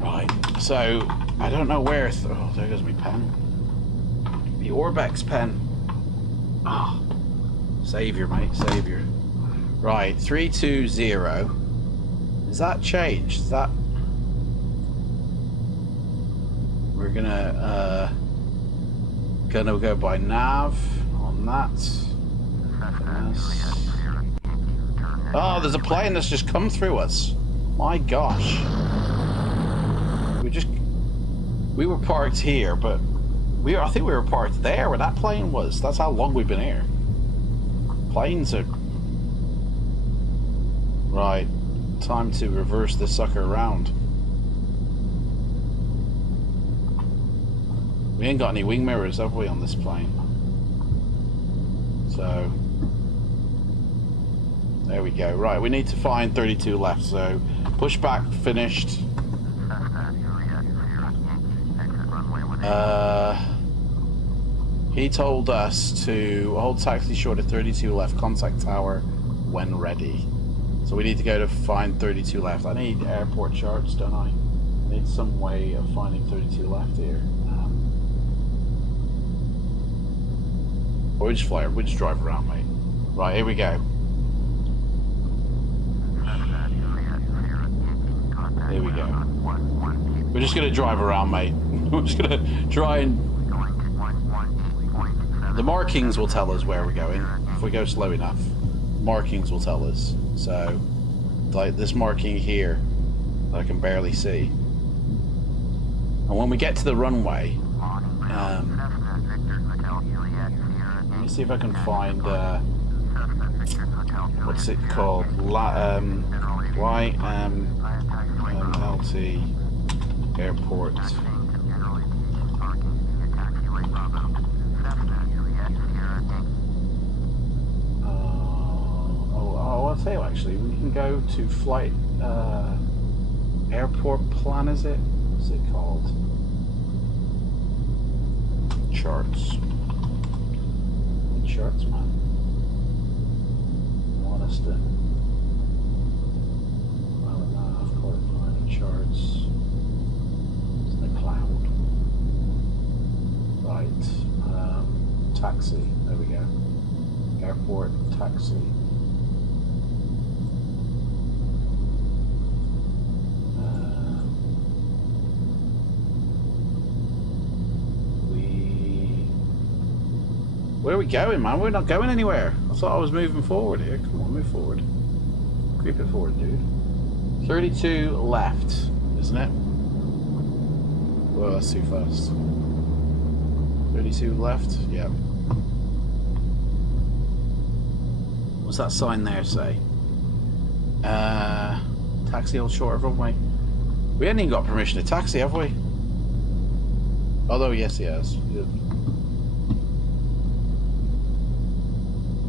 Right. So, I don't know where... oh, there goes my pen. The Orbex pen. Oh, savior, mate, savior. Right, 320. Is that changed? Is that... we're gonna go by nav on that. Yes. Oh, there's a plane that's just come through us. My gosh. We were parked here, but I think we were parked there where that plane was. That's how long we've been here. Planes are... right. Time to reverse this sucker around. We ain't got any wing mirrors, have we, on this plane? So... there we go. Right, we need to find 32 left, so... push back, finished. He told us to hold taxi short at 32 left, contact tower when ready. So we need to go to find 32 left. I need airport charts, don't I? I need some way of finding 32 left here. Or we just fly, we just drive around, mate. Right, here we go. Here we go. We're just gonna drive around, mate. We're just gonna try and... the markings will tell us where we're going. If we go slow enough, markings will tell us. So, like this marking here that I can barely see. And when we get to the runway, let me see if I can find what's it called? YMLT airport. I'll tell you actually, we can go to flight airport plan, is it? What's it called? Charts. Charts, man. Honest. Well enough, qualifying charts. It's the cloud. Right. Taxi. There we go. Airport taxi. Where are we going, man? We're not going anywhere. I thought I was moving forward here. Come on, move forward. Creep it forward, dude. 32 left, isn't it? Well, that's too fast. 32 left? Yep. What's that sign there say? Taxi hold short of runway. We ain't even got permission to taxi, have we? Although, yes, he has.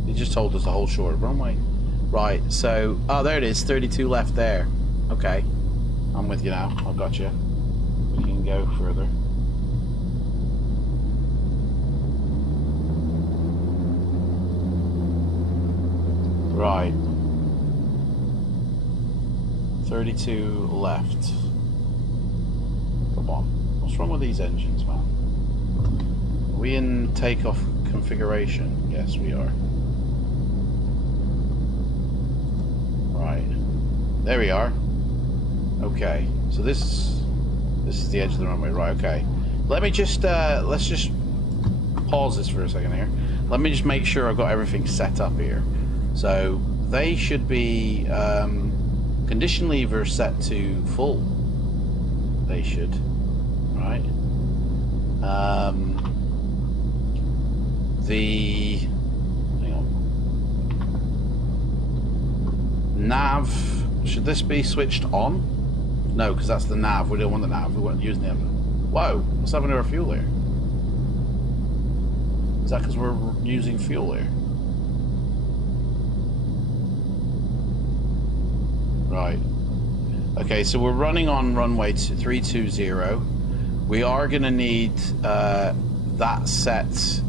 He just told us to hold short of runway. Right, so... oh, there it is. 32 left there. Okay. I'm with you now. I've got you. We can go further. Right. 32 left. Come on. What's wrong with these engines, man? Are we in takeoff configuration? Yes, we are. Right. There we are. Okay. So this is the edge of the runway. Right, okay. Let me just let's just pause this for a second here. Let me just make sure I've got everything set up here. So they should be condition lever set to full. They should. Right. The hang on. Nav, should this be switched on? No, because that's the nav. We don't want the nav. We want to use the nav. Whoa, what's happening to our fuel here? Is that because we're using fuel here? Right. Okay, so we're running on runway 320. We are going to need that set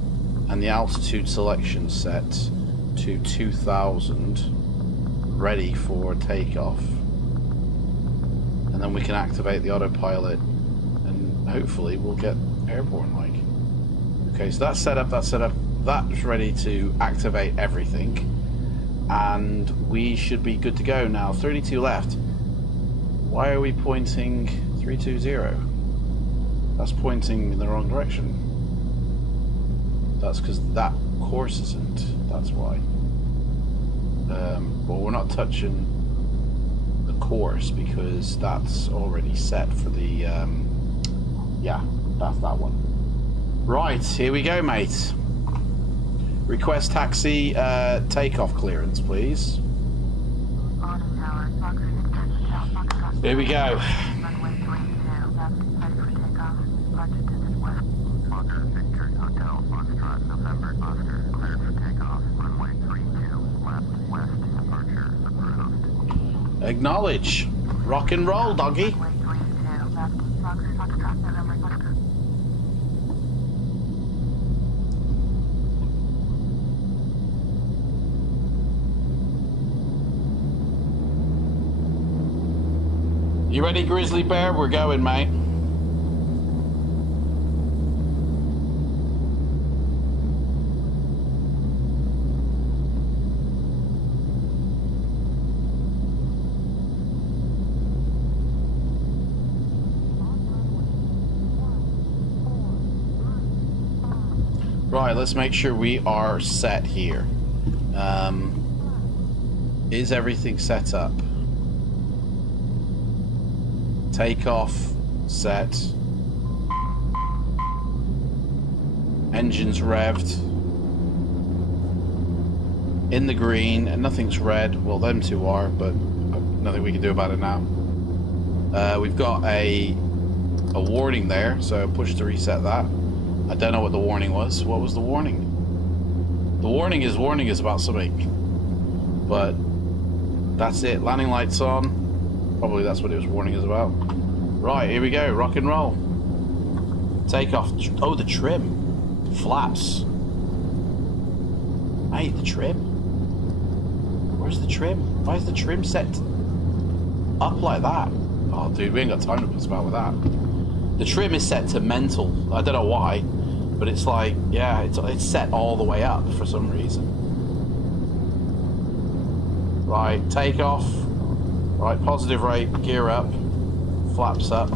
and the altitude selection set to 2000 ready for takeoff. And then we can activate the autopilot hopefully we'll get airborne like. Okay, so that's set up, that's ready to activate everything. And we should be good to go now. 32 left. Why are we pointing 320? That's pointing in the wrong direction. That's because that course isn't. That's why. But we're not touching the course because that's already set for the. Yeah, that's that one. Right, here we go, mate. Request taxi takeoff clearance, please. Here we go. Runway 32, left, ready for takeoff. Departure distance west. Fokker, Victor, Hotel, Foxtrot, November, Oscar, cleared for takeoff. Runway 32, left, west, departure approved. Acknowledge. Rock and roll, doggy. Runway 32, left, Fokker, Foxtrot, November, Oscar. You ready, Grizzly Bear? We're going, mate. Right, let's make sure we are set here. Is everything set up? Takeoff set. Engines revved. In the green, and nothing's red. Well, them two are, but nothing we can do about it now. We've got a warning there, so push to reset that. I don't know what the warning was. What was the warning? The warning is about something. But that's it. Landing lights on. Probably that's what it was warning us about. Right, here we go. Rock and roll. Takeoff. Oh, the trim. Flaps. Mate, the trim. Where's the trim? Why is the trim set up like that? Oh, dude, we ain't got time to piss about with that. The trim is set to mental. I don't know why, but it's like, yeah, it's set all the way up for some reason. Right, takeoff. Right, positive rate, gear up, flaps up,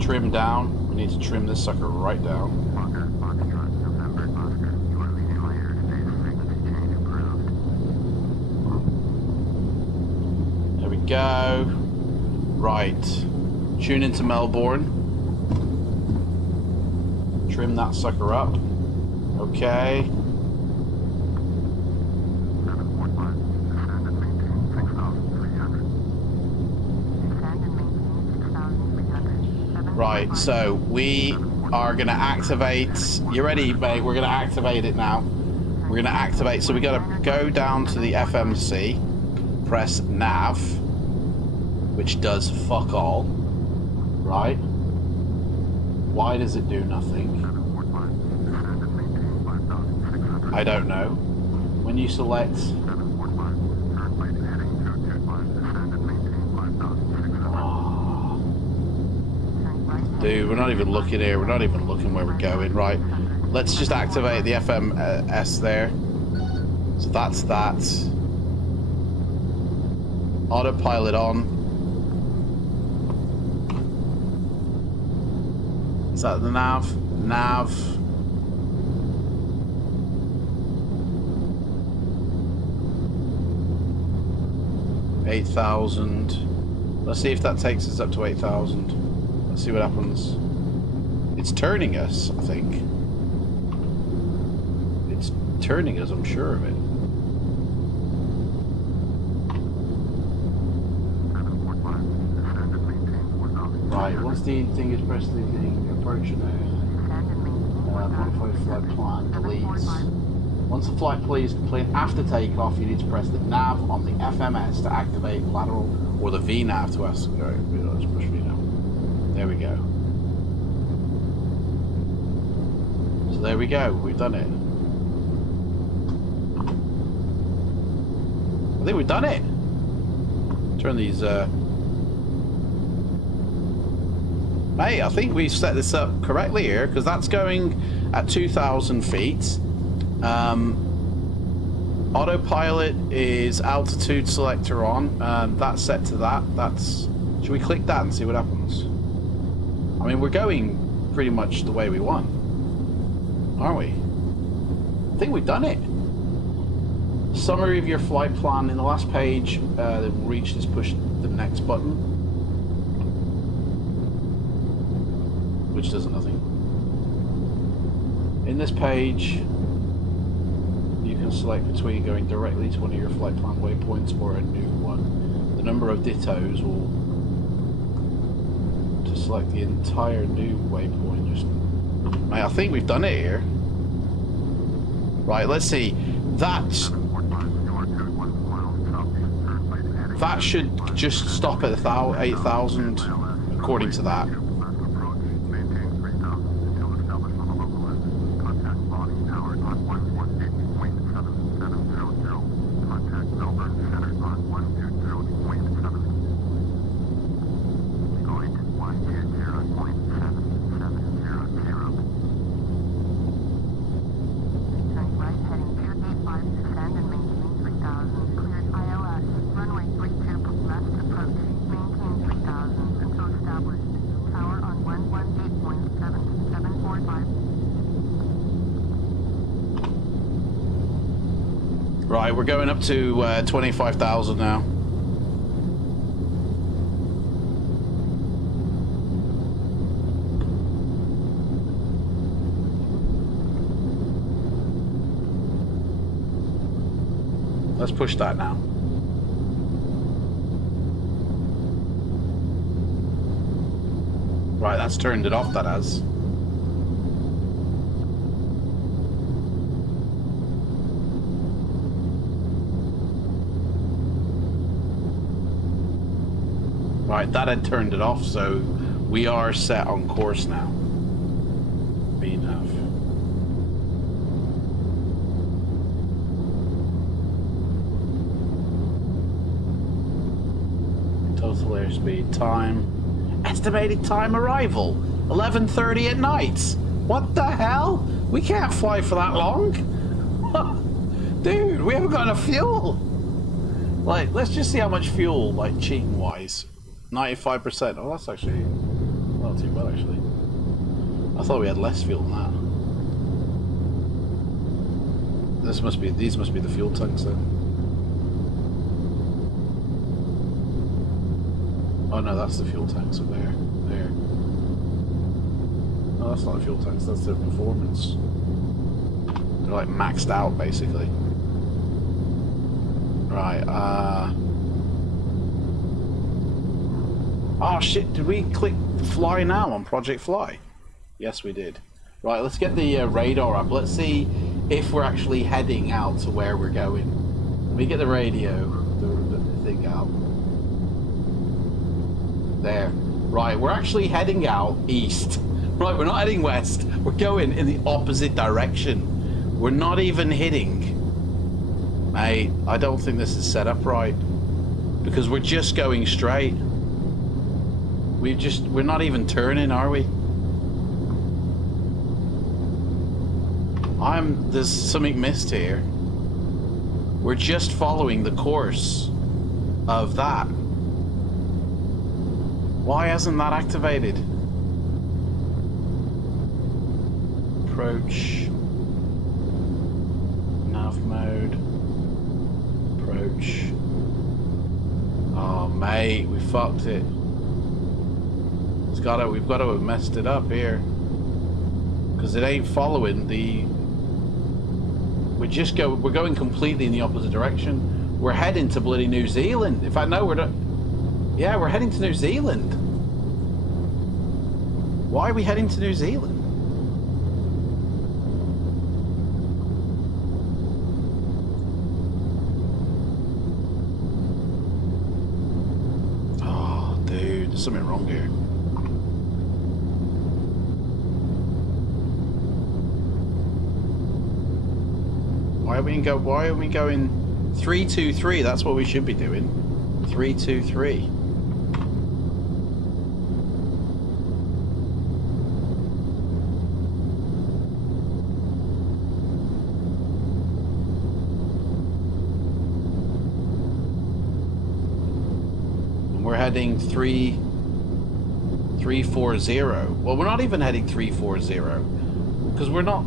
trim down. We need to trim this sucker right down. Fokker, Foxtrot, November, Oscar. You are leaving later. State frequency change approved. There we go. Right, tune into Melbourne. Trim that sucker up. Okay. 745, descend and maintain 6,300. Descend and maintain 6,300. Right, so we are going to activate. You ready, mate? We're going to activate it now. We're going to activate. So we got to go down to the FMC, press nav, which does fuck all. Right? Why does it do nothing? I don't know. When you select. Dude, we're not even looking here. We're not even looking where we're going. Right. Let's just activate the FMS there. So that's that. Autopilot on. Is that the nav? Nav. $8,000. Let's see if that takes us up to 8,000. Let's see what happens. It's turning us, I think. It's turning us, I'm sure of it. Right, once the thing is pressed, the approach modify flight plan deletes. Once the flight is complete after takeoff, you need to press the nav on the FMS to activate lateral, or the VNAV to ask. Alright, let's push VNAV. There we go. So there we go, we've done it. I think we've done it. Turn these, Mate, I think we've set this up correctly here, because that's going at 2,000 feet. Autopilot is altitude selector on. That's set to that. That's. Should we click that and see what happens? I mean, we're going pretty much the way we want, aren't we? I think we've done it. Summary of your flight plan. In the last page, the reach is push the next button, which does nothing. In this page, you can select between going directly to one of your flight plan waypoints or a new one. The number of dittos will to select the entire new waypoint. Just, mate, I think we've done it here. Right, let's see. That should just stop at 8,000, according to that. Right, we're going up to 25,000 now. Let's push that now. Right, that's turned it off, that has. Right, that had turned it off, so we are set on course now. BNAV. Total airspeed time. Estimated time arrival, 11:30 at night. What the hell? We can't fly for that long. Dude, we haven't got enough fuel. Like, let's just see how much fuel, like, cheating-wise. 95%. Oh, that's actually not too bad, actually. I thought we had less fuel than that. These must be the fuel tanks then. Oh no, that's the fuel tanks up there. There. No, that's not the fuel tanks, that's their performance. They're like maxed out, basically. Right, oh shit, did we click fly now on Project Fly? Yes, we did. Right, let's get the radar up. Let's see if we're actually heading out to where we're going. Let me get the radio, the thing out. There. Right, we're actually heading out east. Right, we're not heading west. We're going in the opposite direction. We're not even hitting. Mate, I don't think this is set up right. Because we're just going straight. We're not even turning, are we? There's something missed here. We're just following the course of that. Why hasn't that activated? Approach. Nav mode. Approach. Oh, mate, we fucked it. We've got to have messed it up here. Because it ain't following the... We're going completely in the opposite direction. We're heading to bloody New Zealand. In fact, no, we're not... Yeah, we're heading to New Zealand. Why are we heading to New Zealand? Oh, dude, there's something wrong here. Why are we going 323? That's what we should be doing. 323. heading 340. Well, we're not even heading 340 because we're not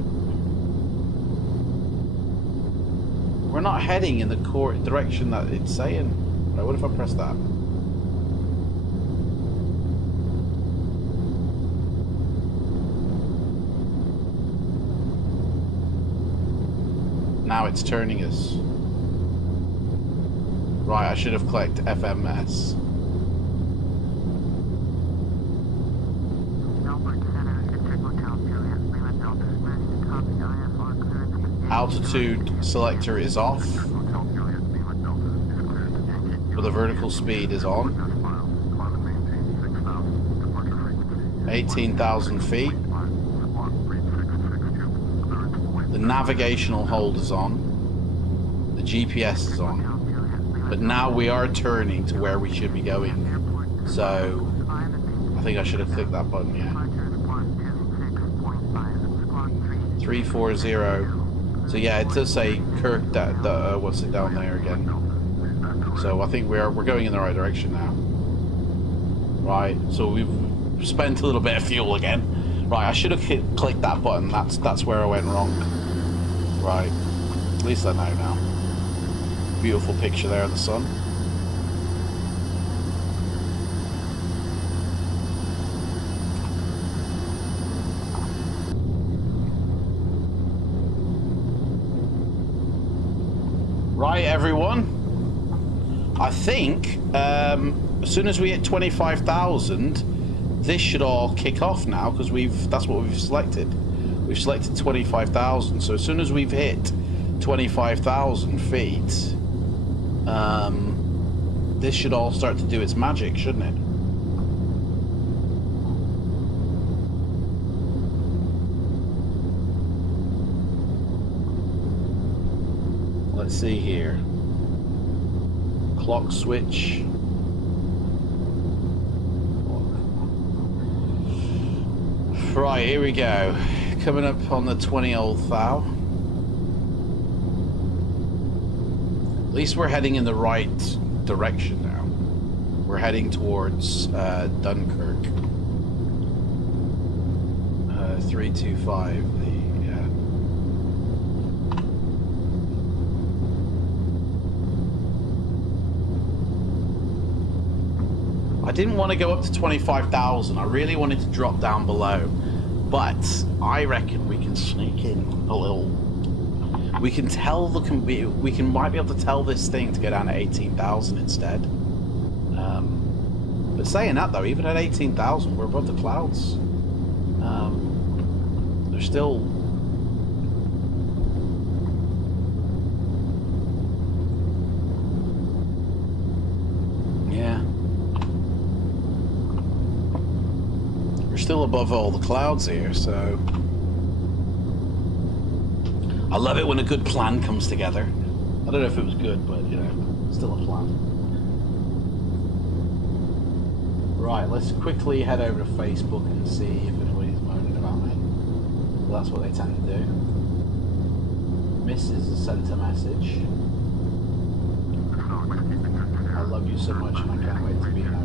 heading in the core direction that it's saying. Right, what if I press that? Now it's turning us. Right, I should have clicked FMS. Altitude selector is off, but the vertical speed is on. 18,000 feet. The navigational hold is on. The GPS is on. But now we are turning to where we should be going. So I think I should have clicked that button, yeah. 340. So yeah, it does say Kirk. What's it down there again? So I think we're going in the right direction now. Right. So we've spent a little bit of fuel again. Right. I should have clicked that button. That's where I went wrong. Right. At least I know now. Beautiful picture there of the sun. Right, everyone. I think as soon as we hit 25,000, this should all kick off now because that's what we've selected. We've selected 25,000. So as soon as we've hit 25,000 feet, this should all start to do its magic, shouldn't it? Let's see here. Clock switch. Right, here we go. Coming up on the 20 old thou. At least we're heading in the right direction now. We're heading towards Dunkirk. 325. I didn't want to go up to 25,000. I really wanted to drop down below, but I reckon we can sneak in a little. We can tell might be able to tell this thing to go down to 18,000 instead. But saying that though, even at 18,000, we're above the clouds. They're still. Still above all the clouds here, so I love it when a good plan comes together. I don't know if it was good, but you know, still a plan. Right, let's quickly head over to Facebook and see if anybody's moaning about me. Well, that's what they tend to do. Mrs. has sent a message. I love you so much and I can't wait to be home.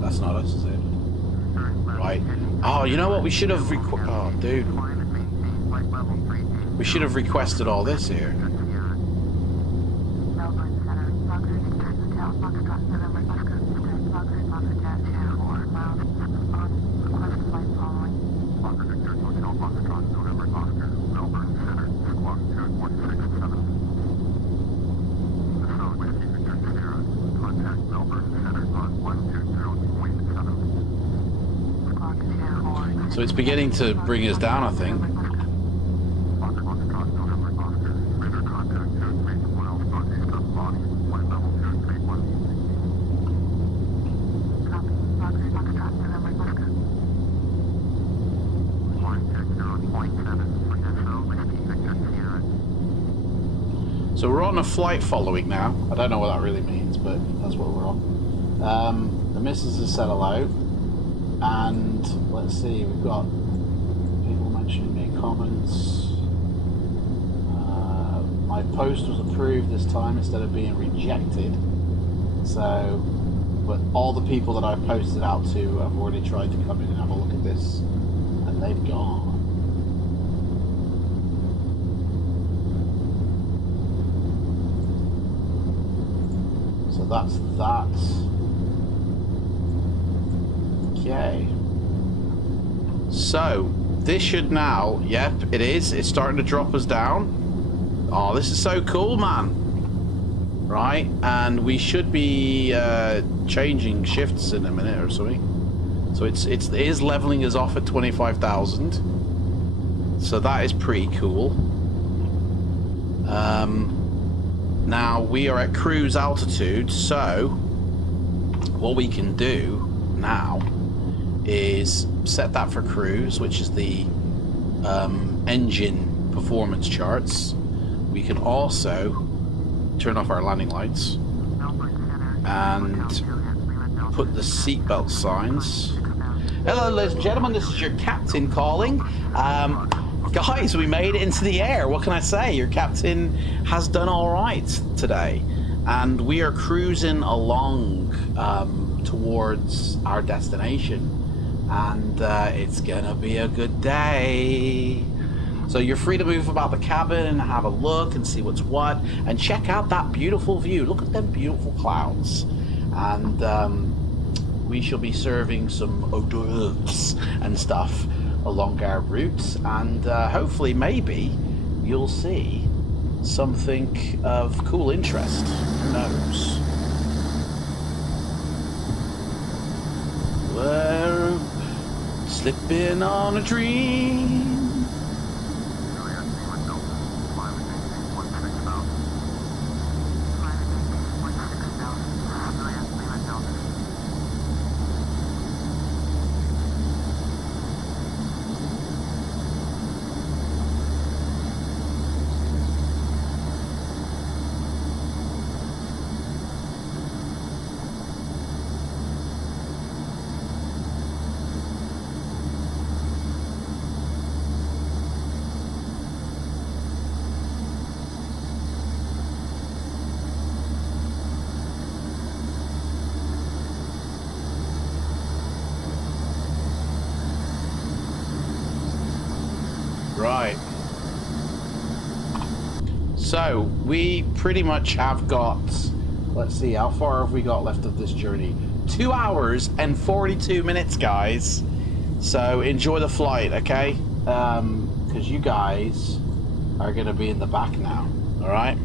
That's not us, is it? Right. Oh, you know what? We should have oh, dude. We should have requested all this here. So it's beginning to bring us down, I think. So we're on a flight following now. I don't know what that really means, but that's what we're on. The missus has said hello. And let's see, we've got people mentioning me in comments. My post was approved this time instead of being rejected. So, but all the people that I've posted out to have already tried to come in and have a look at this, and they've gone. So that's that. Okay. So, this should now, yep, it is. It's starting to drop us down. Oh, this is so cool, man. Right, and we should be changing shifts in a minute or something. So it is leveling us off at 25,000. So that is pretty cool. Now we are at cruise altitude, so what we can do now is set that for cruise, which is the engine performance charts. We can also turn off our landing lights and put the seatbelt signs. Hello ladies and gentlemen, this is your captain calling. Guys, we made it into the air. What can I say? Your captain has done all right today, and we are cruising along towards our destination, and it's gonna be a good day. So you're free to move about the cabin and have a look and see what's what, and check out that beautiful view. Look at them beautiful clouds. And we shall be serving some hors d'oeuvres and stuff along our routes, and hopefully maybe you'll see something of cool interest. Who knows? We're slipping on a dream. Right. So we pretty much have got, let's see, how far have we got left of this journey? 2 hours and 42 minutes, guys. So enjoy the flight, okay? Because you guys are going to be in the back now, all right?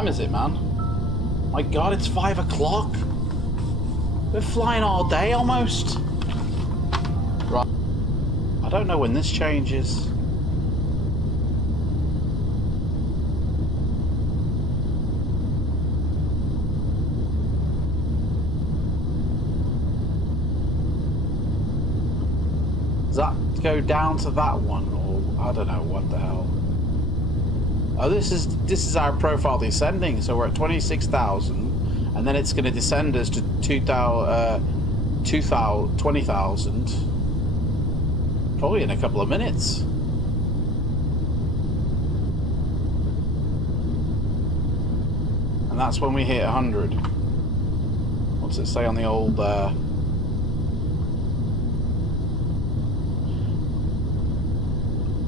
time is it, man? My God, it's 5 o'clock. We're flying all day almost. Right. I don't know when this changes. Does that go down to that one, or I don't know what the hell? Oh, this is our profile descending, so we're at 26,000, and then it's going to descend us to 20,000, probably in a couple of minutes. And that's when we hit 100. What's it say on the old?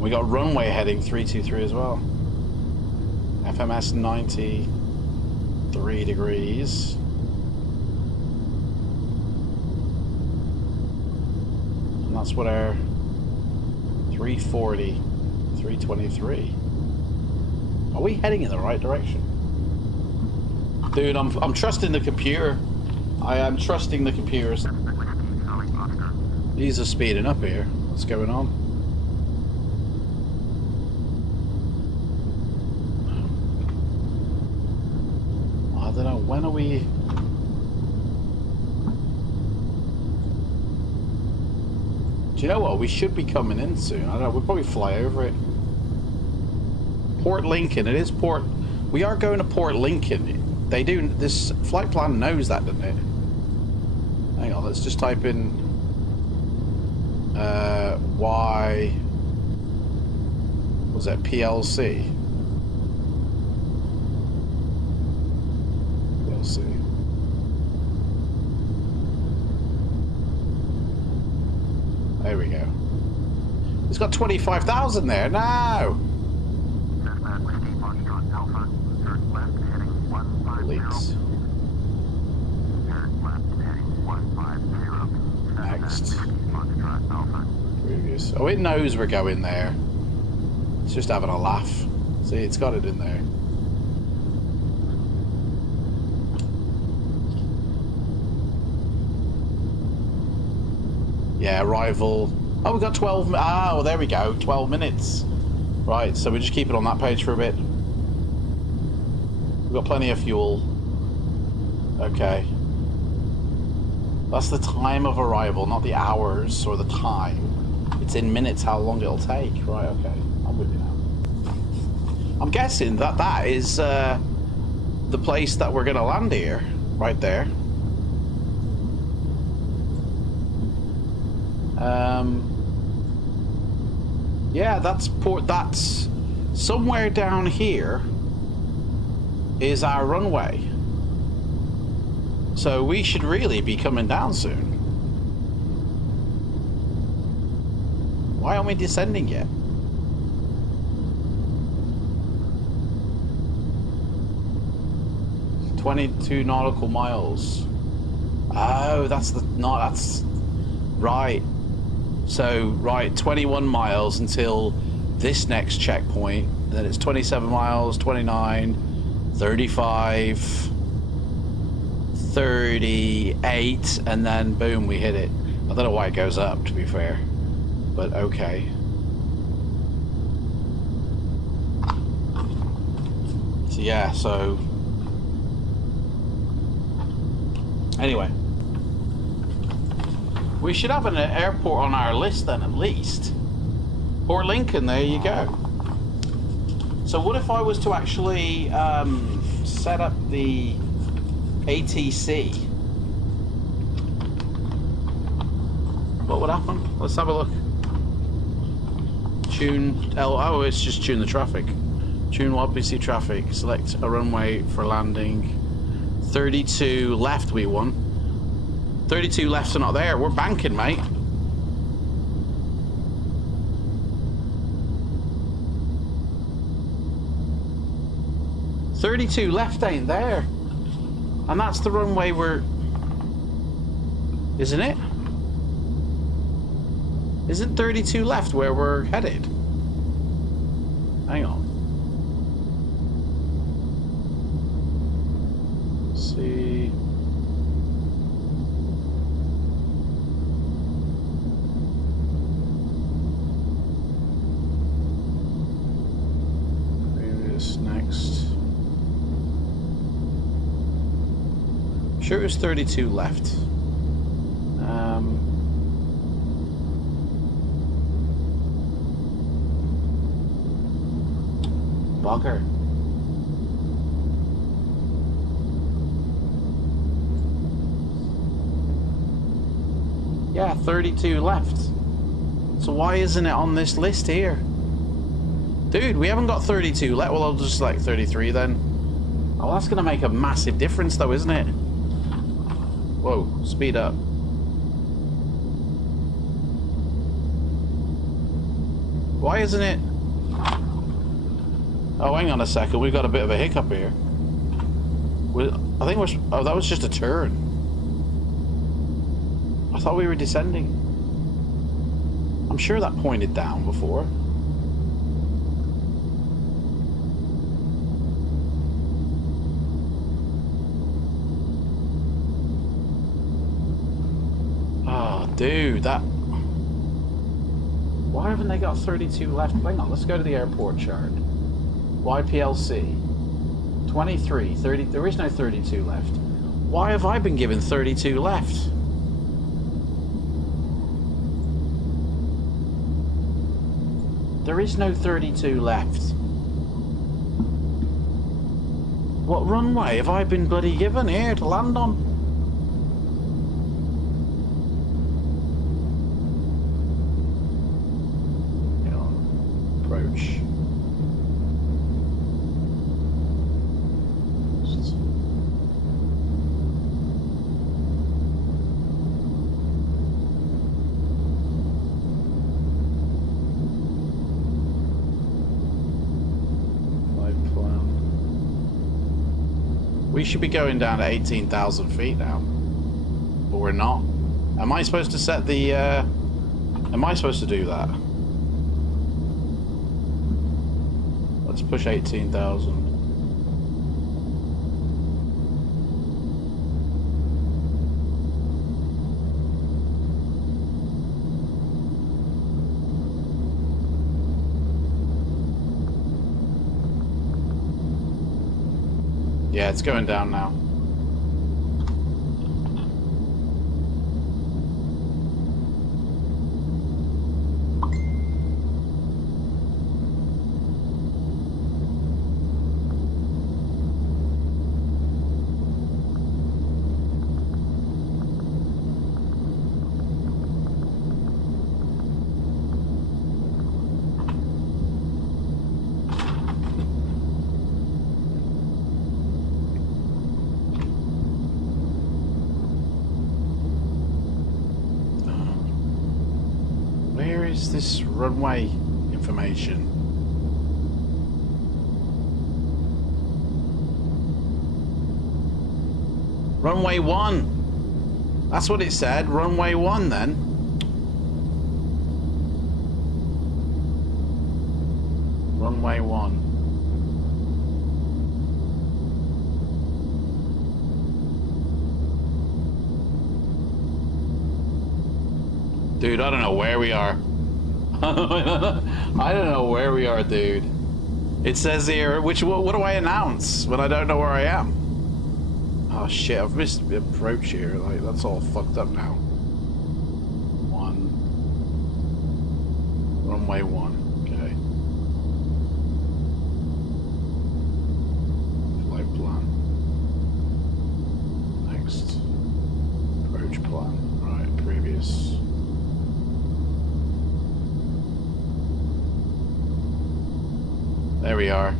We got runway heading 323 as well. FMS 93 degrees. And that's what our 340, 323. Are we heading in the right direction? Dude, I'm trusting the computer. I am trusting the computers. These are speeding up here. What's going on? I don't know, when are we... Do you know what? We should be coming in soon. I don't know, we'll probably fly over it. Port Lincoln, it is Port... We are going to Port Lincoln. They do... This flight plan knows that, doesn't it? Hang on, let's just type in... Y... Was that PLC? See. There we go. It's got 25,000 there. No! Leaks. Next. Previous. Oh, it knows we're going there. It's just having a laugh. See, it's got it in there. Yeah, arrival. Oh, we got 12. Ah, well, there we go. 12 minutes. Right, so we just keep it on that page for a bit. We've got plenty of fuel. Okay. That's the time of arrival, not the hours or the time. It's in minutes how long it'll take. Right, okay. I'm with you now. I'm guessing that that is the place that we're going to land here. Right there. Yeah, that's port. That's somewhere down here is our runway. So we should really be coming down soon. Why aren't we descending yet? "22 nautical miles." Oh, that's the that's right. So, right, 21 miles until this next checkpoint. Then it's 27 miles, 29, 35, 38, and then boom, we hit it. I don't know why it goes up, to be fair, but okay. So, yeah, so... Anyway. We should have an airport on our list then, at least. Port Lincoln, there you go. So what if I was to actually set up the ATC? What would happen? Let's have a look. Tune, oh, it's just tune the traffic. Tune YPLC traffic, select a runway for landing. 32 left we want. 32 left are not there. We're banking, mate. "32 left ain't there. And that's the runway we're... Isn't it? Isn't 32 left where we're headed? Hang on. see. Previous, next. Sure, it was 32 left. Bugger. Yeah, 32 left. So why isn't it on this list here? Dude, we haven't got 32 left. Well, I'll just select 33 then. Oh, that's gonna make a massive difference though, isn't it? Whoa, speed up. Why isn't it? Oh, hang on a second. We've got a bit of a hiccup here. I think we're... Oh, that was just a turn. I thought we were descending. I'm sure that pointed down before. Oh, dude, that... Why haven't they got 32 left? Hang on, let's go to the airport chart. YPLC. 23, 30... There is no 32 left. Why have I been given 32 left? There is no 32 left. What runway have I been bloody given here to land on? Approach. We should be going down to 18,000 feet now. But we're not. Am I supposed to set the, am I supposed to do that? Let's push 18,000. Yeah, it's going down now. This runway information. Runway 1. That's what it said. Runway 1 then. Runway 1. Dude, I don't know where we are. I don't know where we are, dude. It says here, what do I announce when I don't know where I am? Oh shit, I've missed the approach here. Like, that's all fucked up now. 1. Runway 1. Okay. Flight plan. Next. Approach plan. Right, previous. There we are.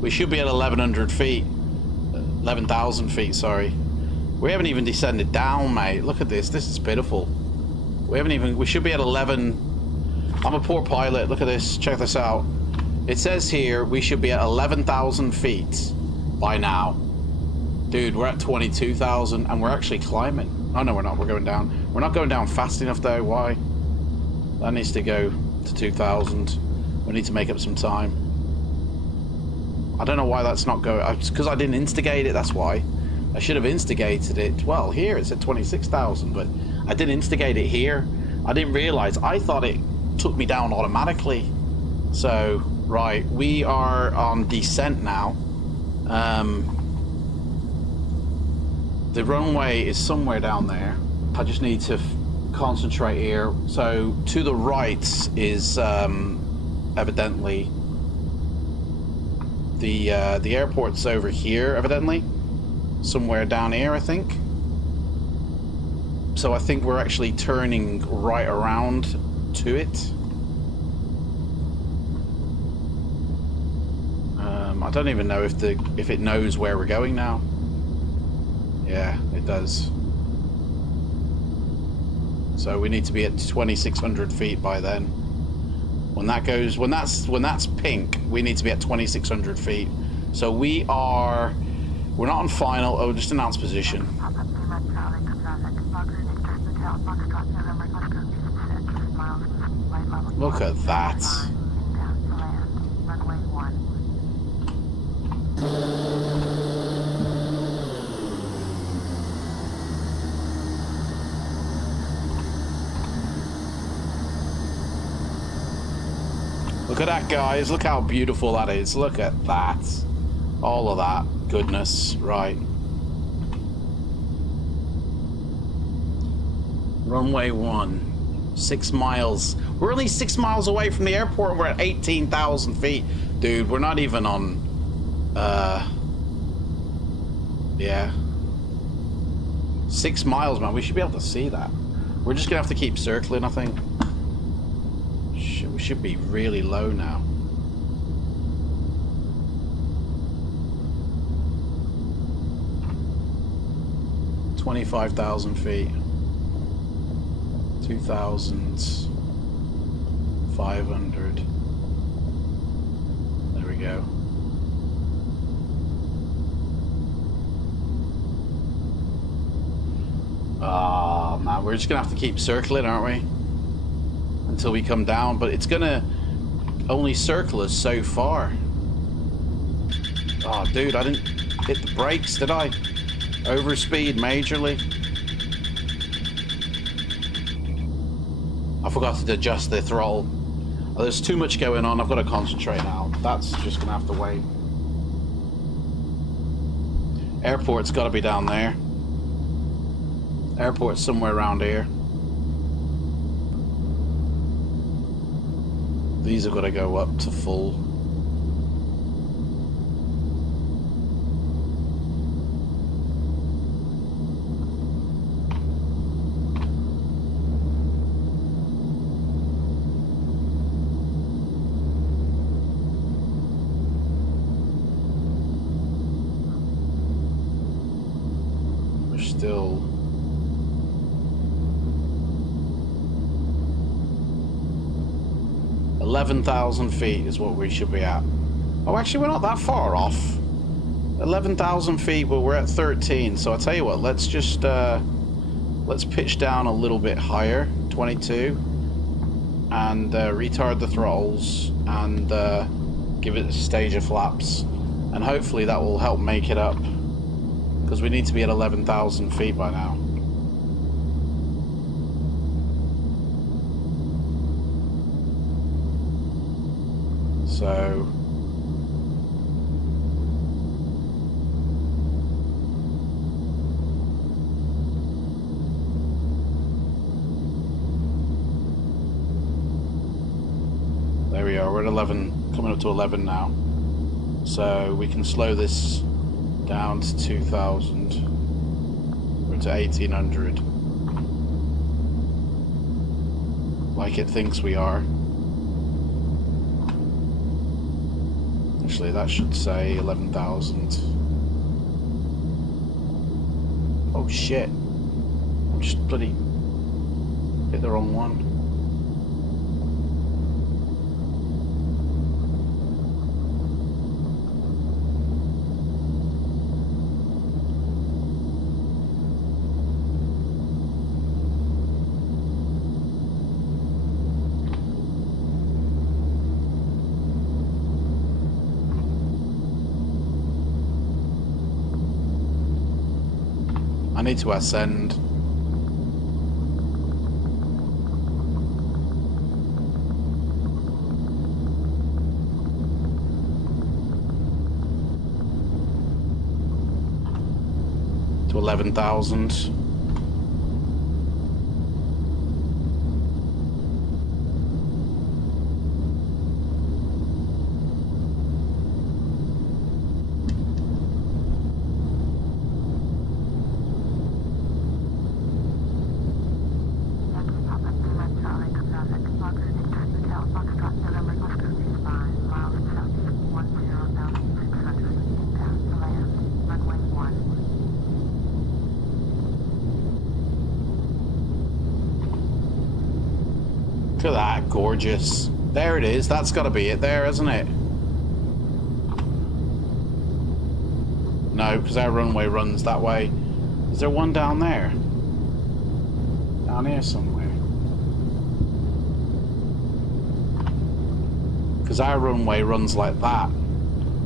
We should be at 1,100 feet. 11,000 feet, sorry. We haven't even descended down, mate. Look at this. This is pitiful. We should be at 11. I'm a poor pilot. Look at this. Check this out. It says here we should be at 11,000 feet by now. Dude, we're at 22,000 and we're actually climbing. Oh, no, we're not. We're going down. We're not going down fast enough, though. Why? That needs to go to 2,000. We need to make up some time. I don't know why that's not going. It's because I didn't instigate it, that's why. I should have instigated it. Well, here it's at 26,000, but I didn't instigate it here. I didn't realize. I thought it took me down automatically. So, right, we are on descent now. The runway is somewhere down there. I just need to concentrate here. So, to the right is evidently the airport's over here, evidently. Somewhere down here, I think. So I think we're actually turning right around to it. I don't even know if it knows where we're going now. Yeah, it does. So we need to be at 2,600 feet by then. When that's pink, we need to be at 2,600 feet. So we're not on final. Oh, just announced position. Look at that. Look at that, guys. Look how beautiful that is. Look at that. All of that goodness. Right. Runway 1. 6 miles. We're only 6 miles away from the airport. We're at 18,000 feet. Dude, we're not even on... yeah. 6 miles, man. We should be able to see that. We're just going to have to keep circling, I think. We should be really low now. $25,000 feet. 2,500. There we go. Ah, man, we're just gonna have to keep circling, aren't we? Until we come down, but it's gonna only circle us so far. Oh, dude, I didn't hit the brakes, did I? Overspeed majorly. I forgot to adjust the throttle. Oh, there's too much going on. I've got to concentrate now. That's just gonna have to wait. Airport's got to be down there. Airport's somewhere around here. These have got to go up to full. We're still... 11,000 feet is what we should be at. Oh, actually, we're not that far off. 11,000 feet, but we're at 13. So I'll tell you what, let's just let's pitch down a little bit higher, 22, and retard the throttles and give it a stage of flaps, and hopefully that will help make it up, because we need to be at 11,000 feet by now. So there we are, we're at 11, coming up to 11 now. So we can slow this down to 2,000 or to 1,800 like it thinks we are. Actually, that should say 11,000. Oh shit. I'm just bloody hit the wrong one. I need to ascend. To 11,000. Look at that, gorgeous. There it is, that's got to be it there, isn't it? No, because our runway runs that way. Is there one down there? Down here somewhere. Because our runway runs like that,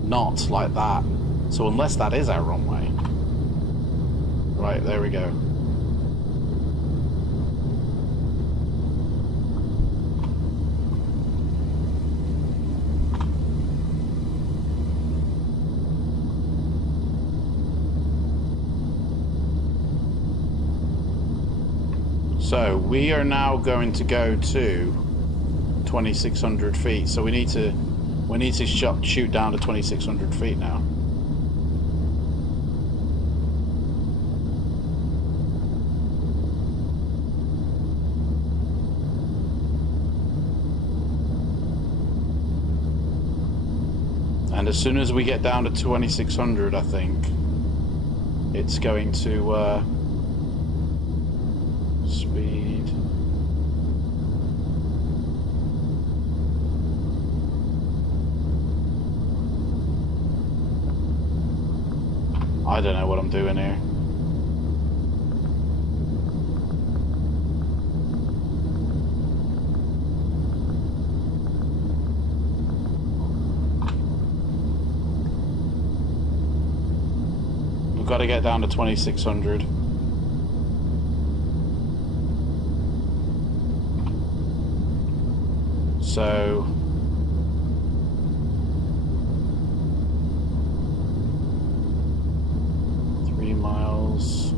not like that. So unless that is our runway. Right, there we go. So we are now going to go to 2,600 feet. So we need to shoot down to 2,600 feet now. And as soon as we get down to 2,600, I think it's going to speed. I don't know what I'm doing here. We've got to get down to 2,600. So miles.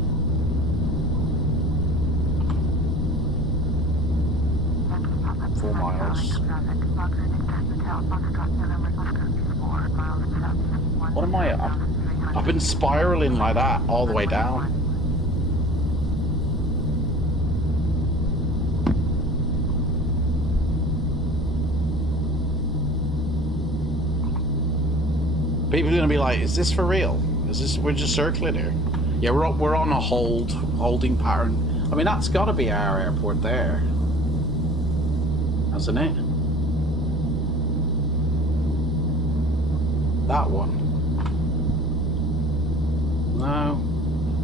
Four miles. What am I up? I've been spiraling like that all the way down. People are gonna be like, "Is this for real? Is this? We're just circling here." Yeah, we're on a holding pattern. I mean, that's got to be our airport there, hasn't it? That one. No,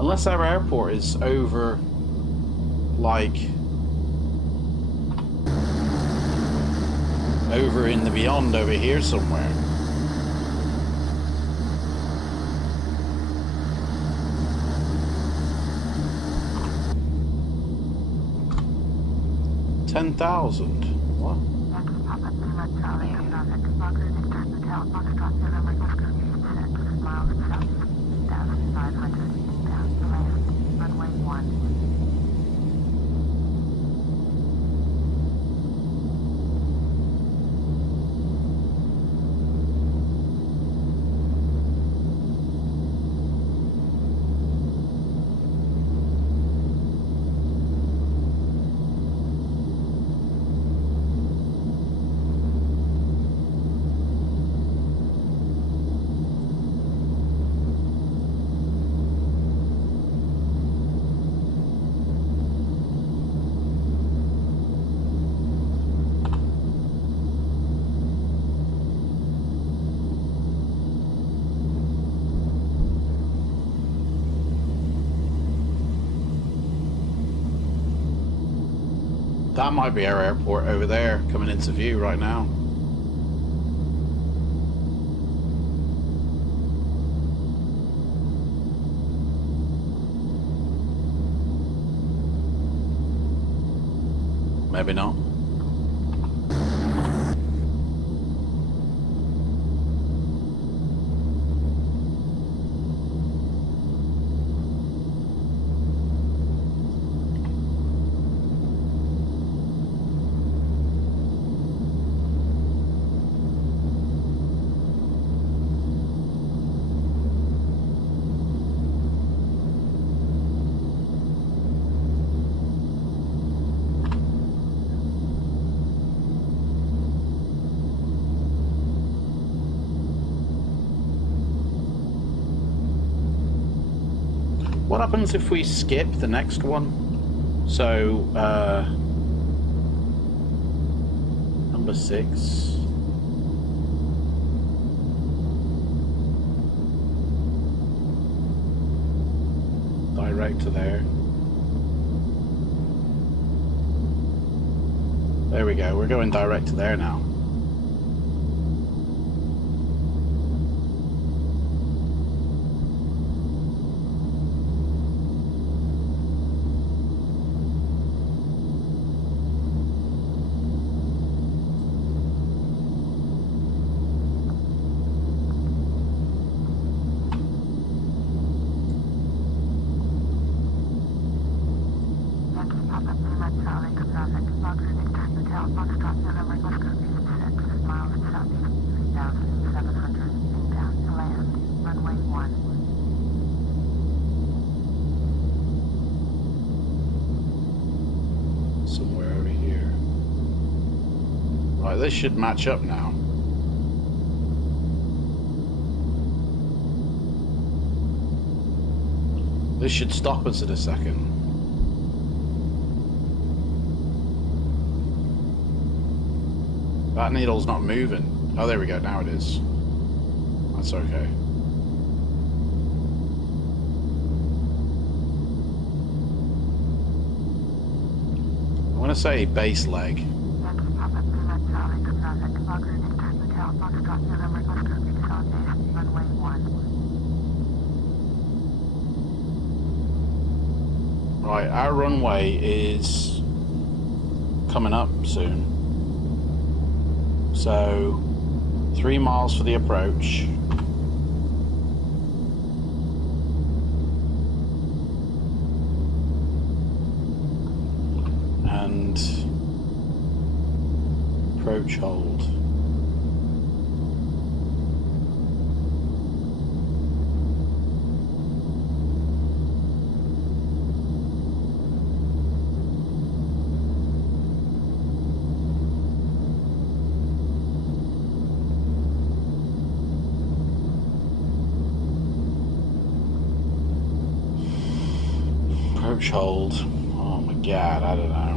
unless our airport is over, like, over in the beyond over here somewhere. $10,000. What? That might be our airport over there, coming into view right now. Maybe not. What happens if we skip the next one? So, number 6. Direct to there. There we go, we're going direct to there now. Somewhere over here. Right, this should match up now. This should stop us in a second. That needle's not moving. Oh, there we go. Now it is. That's okay. I want to say base leg. Right, our runway is coming up soon. So, 3 miles for the approach. And approach hold. Approach hold. Oh my god, I don't know.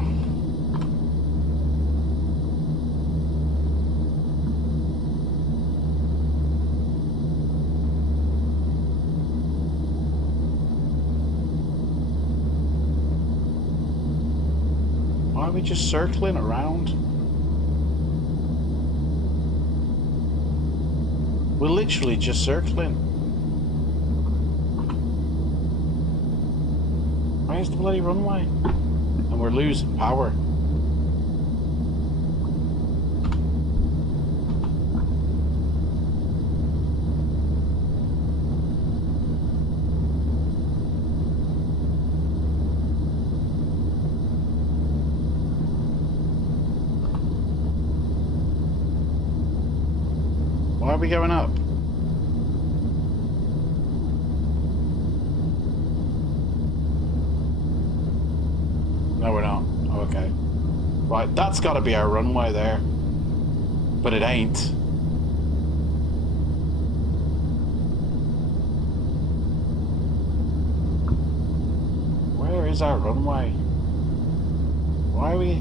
Why are we just circling around? We're literally just circling. Where's the bloody runway? And we're losing power. Why are we going up? No, we're not. Oh, okay. Right, that's got to be our runway there. But it ain't. Where is our runway? Why are we...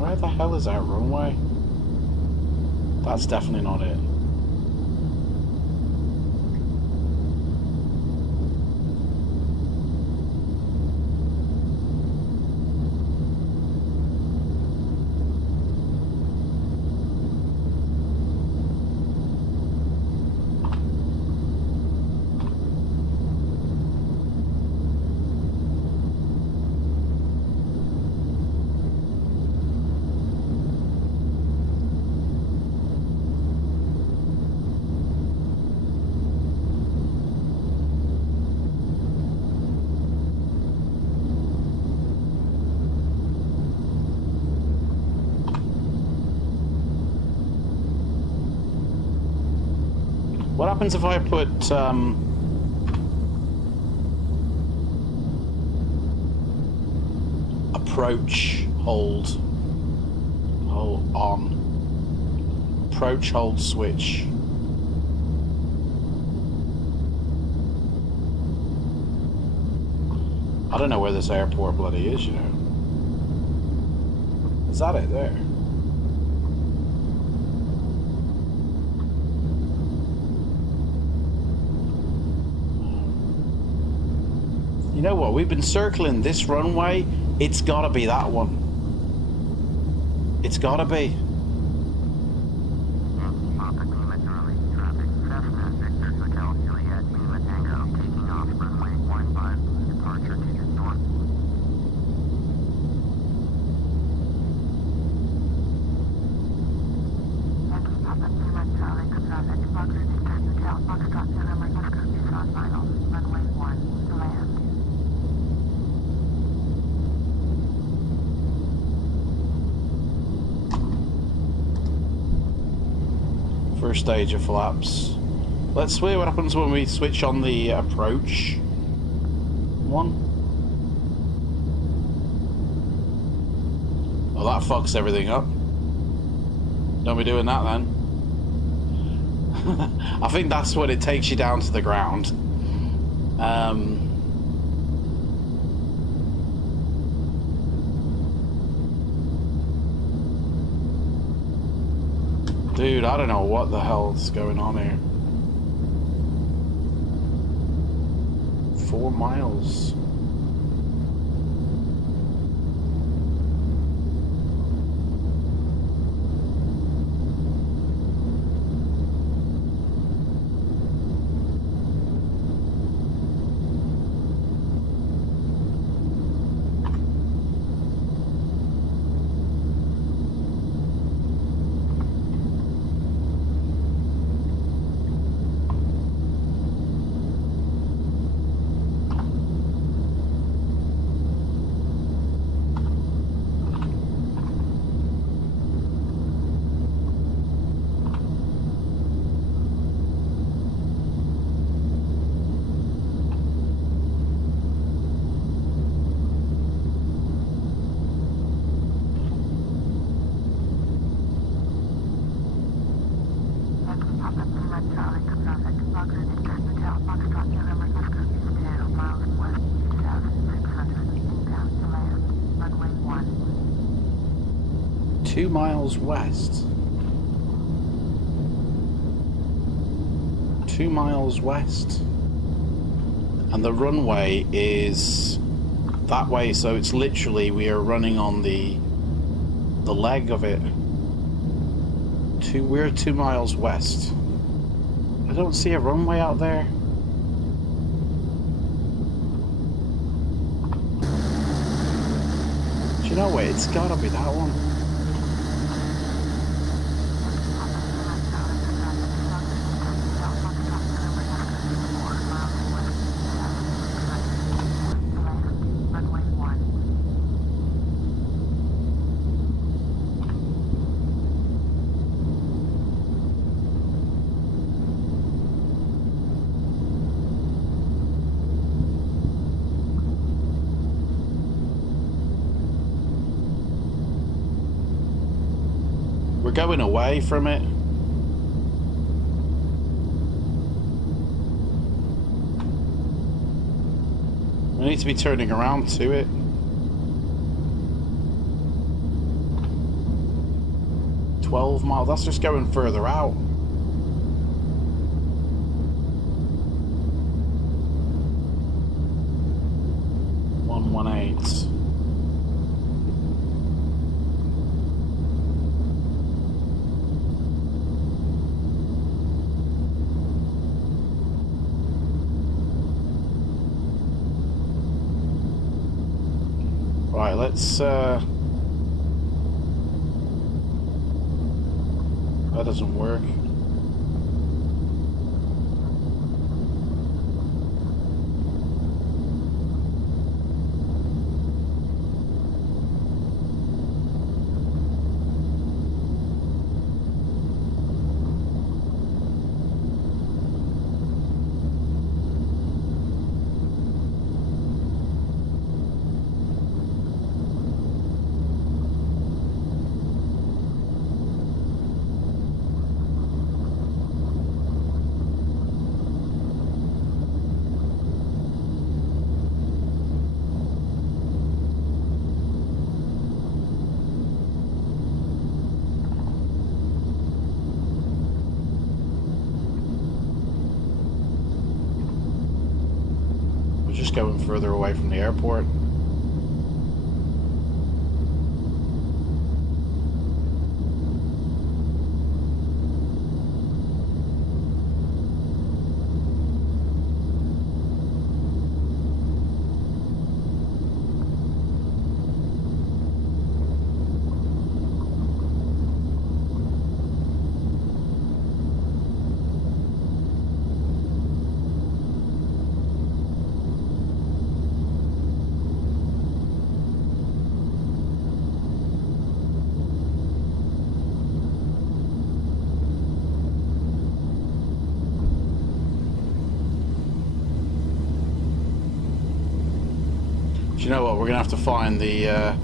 Where the hell is our runway? That's definitely not it. What happens if I put approach, hold on, approach, hold, switch? I don't know where this airport bloody is, you know. Is that it there? You know what? We've been circling this runway. It's gotta be that one. It's gotta be. Fokker Lima Charlie, traffic, Cessna, Victor, Hotel, Juliet, Lima Tango, taking off, runway 15, departure to the north. Papa Lima Charlie, traffic, Fokker Victor, Hotel, Foxtrot, November, Oscar, Tucson, final, runway 1, to land. First stage of flaps. Let's see what happens when we switch on the approach one. Oh, that fucks everything up. Don't be doing that then. I think that's when it takes you down to the ground. Dude, I don't know what the hell's going on here. 4 miles. November, Oscar, 2 miles west, 2,600, inbound to land, runway 1. 2 miles west. 2 miles west. And the runway is that way, so it's literally, we are running on the leg of it. We're 2 miles west. I don't see a runway out there. Do you know what? It's gotta be that one. We're going away from it. We need to be turning around to it. $12 miles, that's just going further out. $118. Right, let's that doesn't work. just going further away from the airport. You know what? We're gonna have to find the.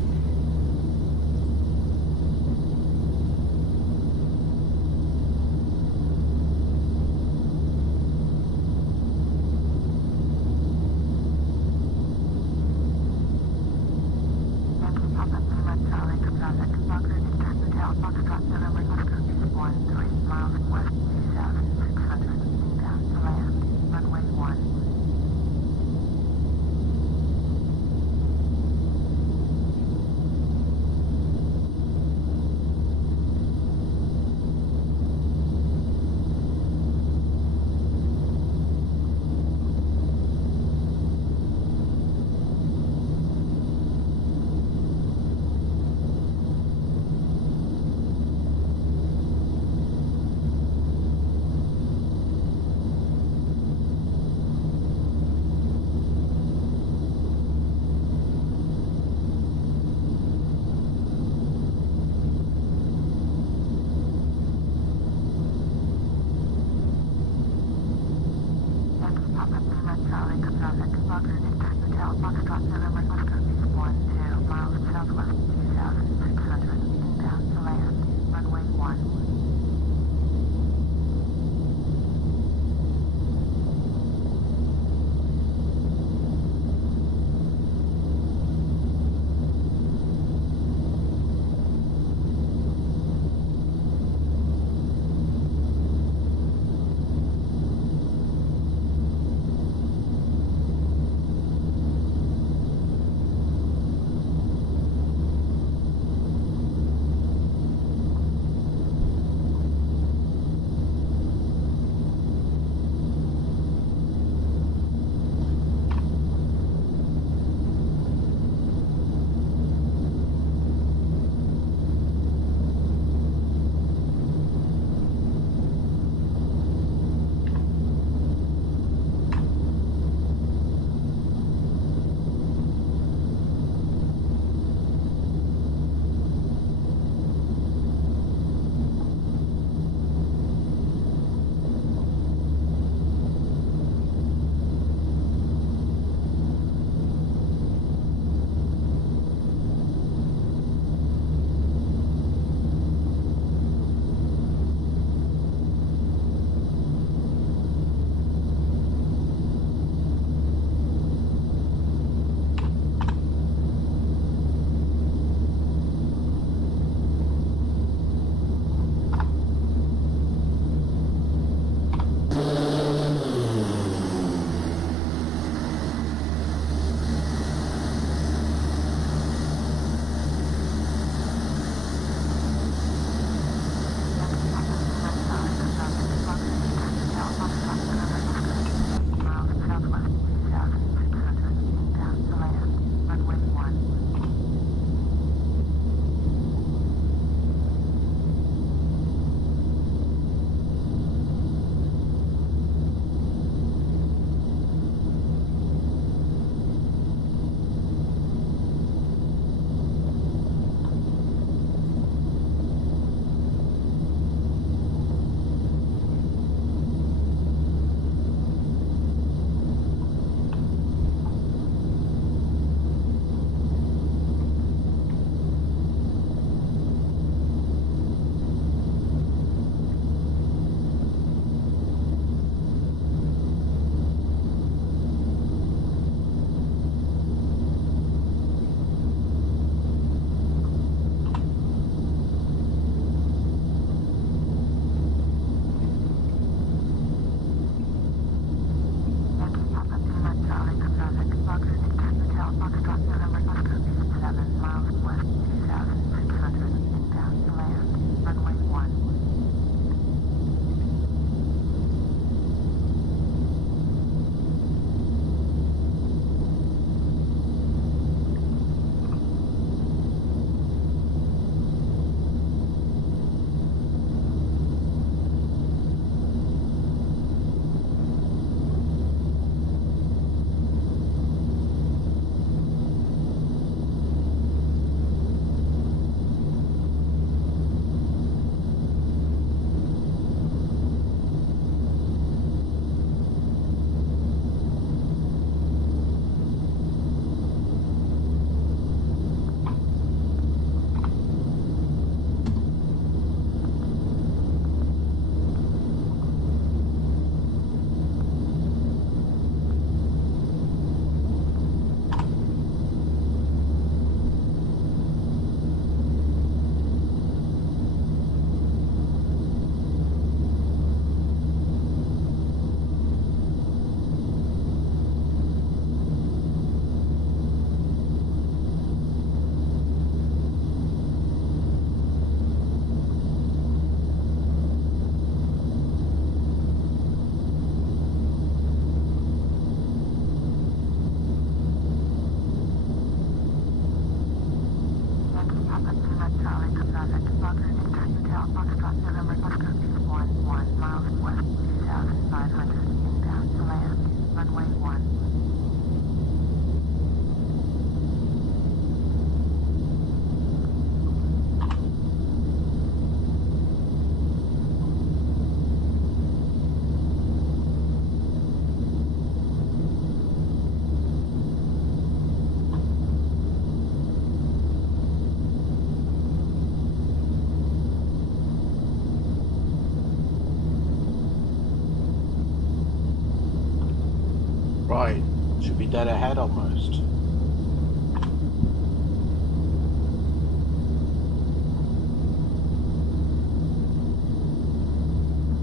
Right, should be dead ahead almost.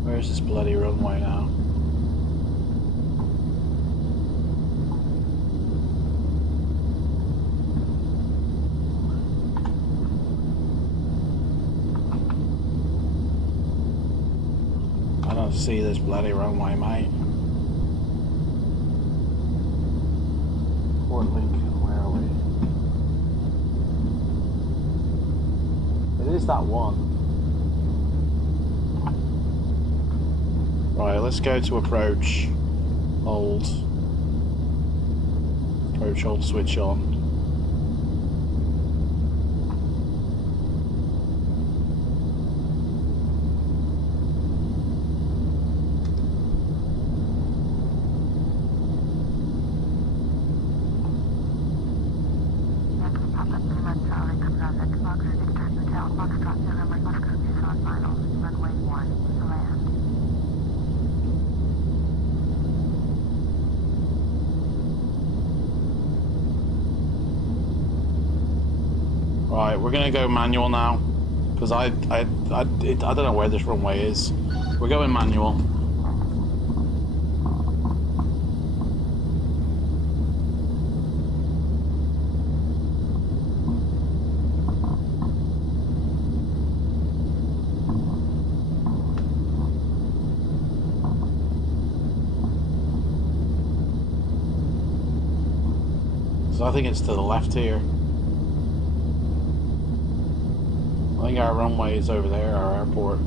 Where's this bloody runway now? I don't see this bloody runway, mate. Port Lincoln, where are we? It is that one. Right, let's go to approach, hold, switch on. Right, we're gonna go manual now, because I don't know where this runway is. We're going manual. So I think it's to the left here. I think our runway is over there, our airport.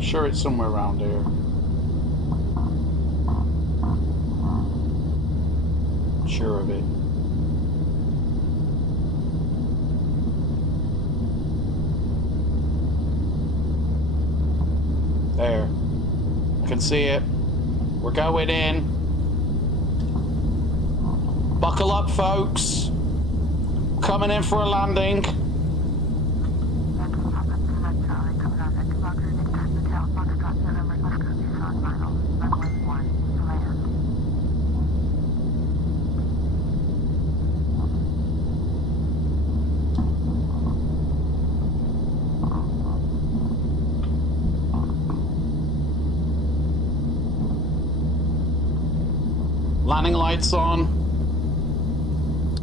Sure, it's somewhere around here. Sure of it. There. I can see it. We're going in. Buckle up, folks. Coming in for a landing. Landing lights on.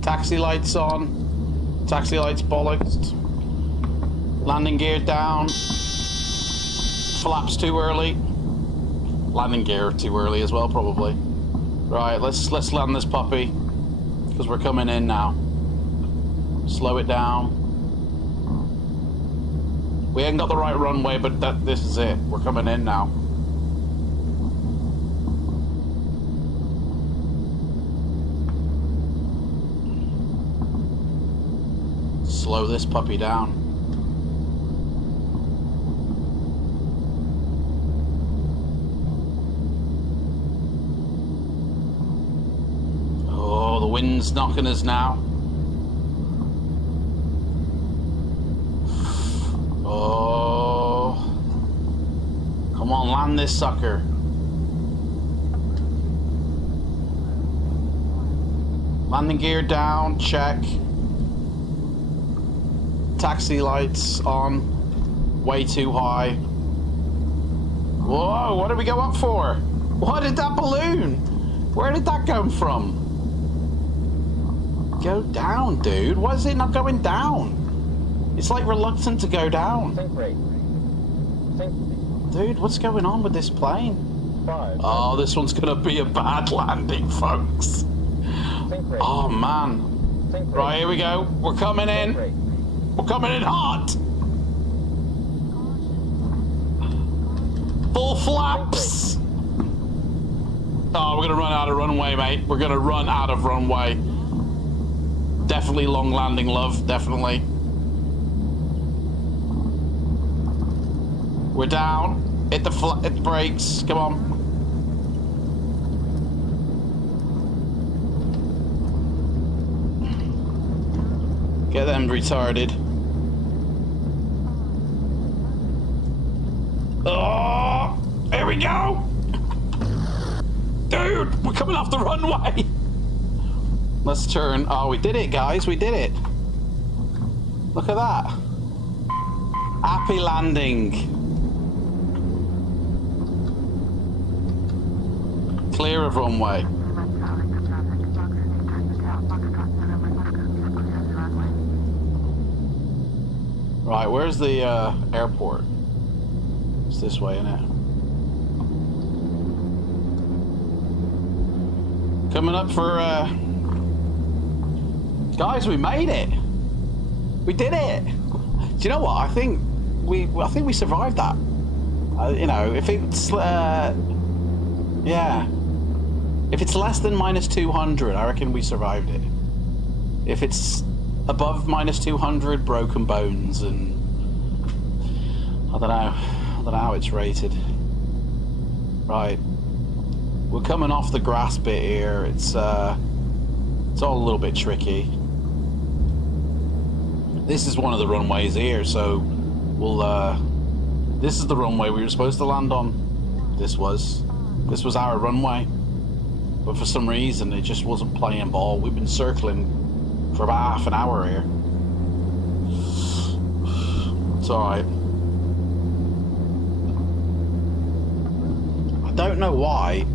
Taxi lights on. Taxi lights bollocked. Landing gear down. Flaps too early. Landing gear too early as well, probably. Right, let's land this puppy, because we're coming in now. Slow it down. We ain't got the right runway, but this is it. We're coming in now. Slow this puppy down. Oh, the wind's knocking us now. Oh. Come on, land this sucker. Landing gear down, check. Taxi lights on, way too high. Whoa, what did we go up for? What did that balloon? Where did that come from? Go down, dude. Why is it not going down? It's like reluctant to go down. Sink rate. Sink. Dude, what's going on with this plane? 5. Oh, this one's gonna be a bad landing, folks. Sink rate. Oh, man. Sink rate. Right, here we go. We're coming in. Sink rate. We're coming in hot. Full flaps. Oh, we're gonna run out of runway, mate. We're gonna run out of runway. Definitely long landing, love. Definitely. We're down. Hit the brakes. Come on. Get them retarded. Oh, here we go. Dude, we're coming off the runway. Let's turn. Oh, we did it, guys. We did it. Look at that. Happy landing. Clear of runway. Right, where's the airport? It's this way, isn't it? Coming up for guys, we made it. We did it. Do you know what? I think we survived that. You know, if it's yeah. If it's less than -200, I reckon we survived it. If it's above -200, broken bones, and I don't know how it's rated. Right, we're coming off the grass bit here. It's all a little bit tricky. This is one of the runways here, so we'll. This is the runway we were supposed to land on. This was our runway. But for some reason, it just wasn't playing ball. We've been circling for about half an hour here. It's alright. I don't know why.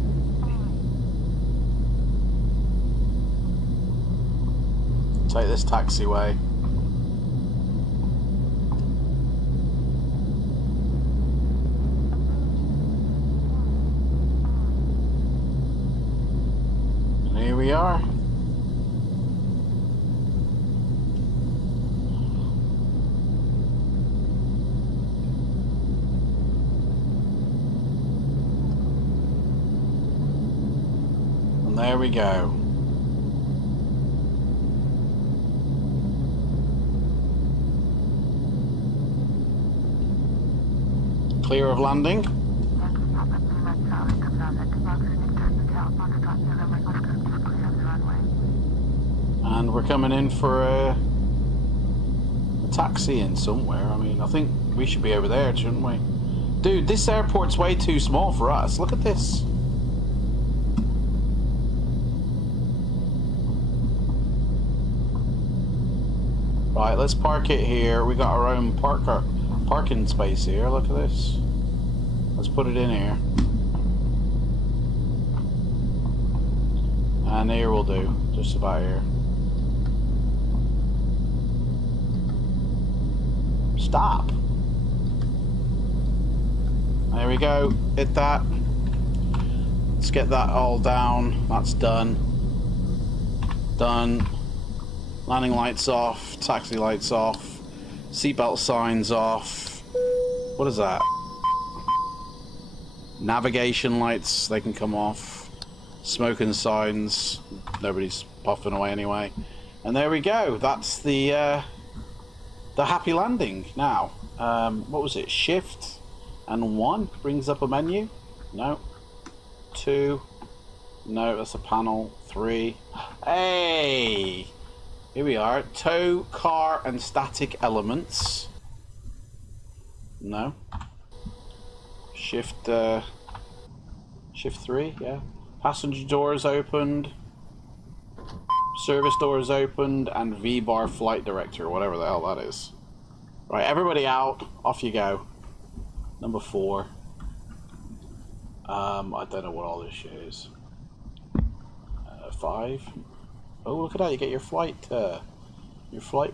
Take this taxiway. Here we are. And there we go. Clear of landing. And we're coming in for a taxi in somewhere. I mean, I think we should be over there, shouldn't we? Dude, this airport's way too small for us. Look at this. Right, let's park it here. We got our own parking space here. Look at this. Let's put it in here. And here will do. Just about here. Stop. There we go. Hit that. Let's get that all down. That's done. Done. Landing lights off. Taxi lights off. Seatbelt signs off. What is that? Navigation lights. They can come off. Smoking signs. Nobody's puffing away anyway. And there we go. That's the happy landing. Now, what was it? Shift and 1 brings up a menu. No. 2. No, that's a panel. 3. Hey! Here we are. Tow, car, and static elements. No. Shift 3, yeah. Passenger doors opened. Service doors opened, and V-bar flight director, whatever the hell that is. Right, everybody out. Off you go. Number 4. I don't know what all this shit is. 5. Oh, look at that! You get your flight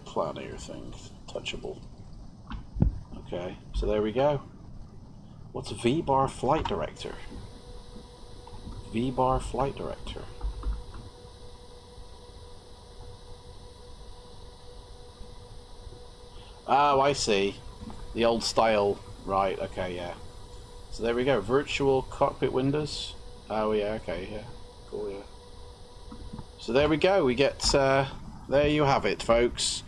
planner thing. touchable. Okay, so there we go. What's V-bar flight director? V-bar flight director. Oh, I see. The old style. Right, okay, yeah. So there we go. Virtual cockpit windows. Oh, yeah, okay, yeah. Cool, yeah. So there we go. We get, there you have it, folks.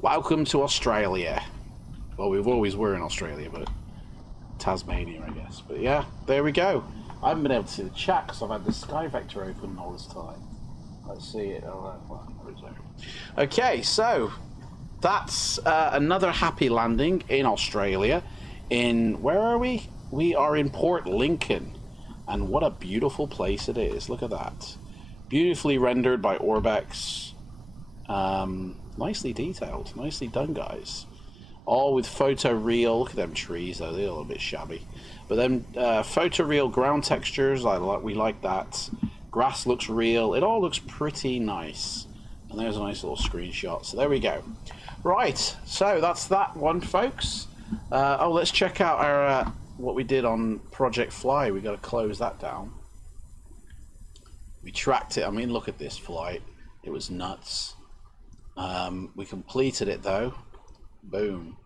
Welcome to Australia. Well, we've always were in Australia, but Tasmania, I guess. But yeah, there we go. I haven't been able to see the chat because I've had the Sky Vector open all this time. Let's see it. Okay, so that's another happy landing in Australia. In, where are we? We are in Port Lincoln. And what a beautiful place it is. Look at that. Beautifully rendered by Orbex. Nicely detailed. Nicely done, guys. All with photoreal. Look at them trees, though. They're a little bit shabby. But then photoreal ground textures. We like that. Grass looks real. It all looks pretty nice. And there's a nice little screenshot. So there we go. Right. So that's that one, folks. Oh, let's check out our what we did on Project Fly. We got to close that down. We tracked it. I mean, look at this flight. It was nuts. We completed it though. Boom.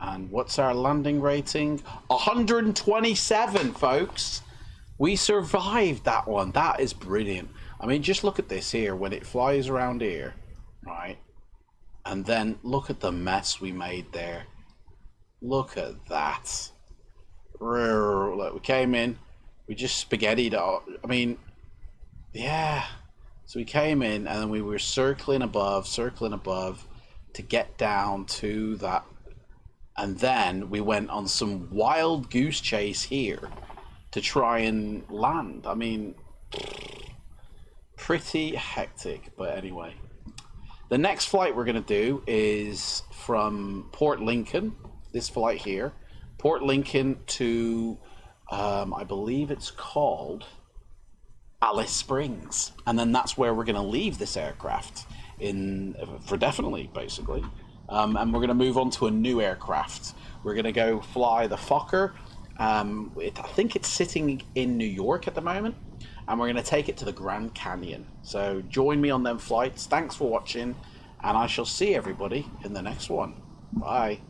And what's our landing rating? 127, folks. We survived that one. That is brilliant. I mean, just look at this here when it flies around here, right? And then look at the mess we made there. Look at that. Look, we came in, we just spaghettied out. I mean, yeah. So we came in and then we were circling above to get down to that. And then we went on some wild goose chase here to try and land. I mean, pretty hectic, but anyway. The next flight we're going to do is from Port Lincoln, this flight here, Port Lincoln to, I believe it's called Alice Springs. And then that's where we're going to leave this aircraft for definitely, basically. And we're going to move on to a new aircraft. We're going to go fly the Fokker. I think it's sitting in New York at the moment. And we're going to take it to the Grand Canyon. So join me on them flights. Thanks for watching. And I shall see everybody in the next one. Bye.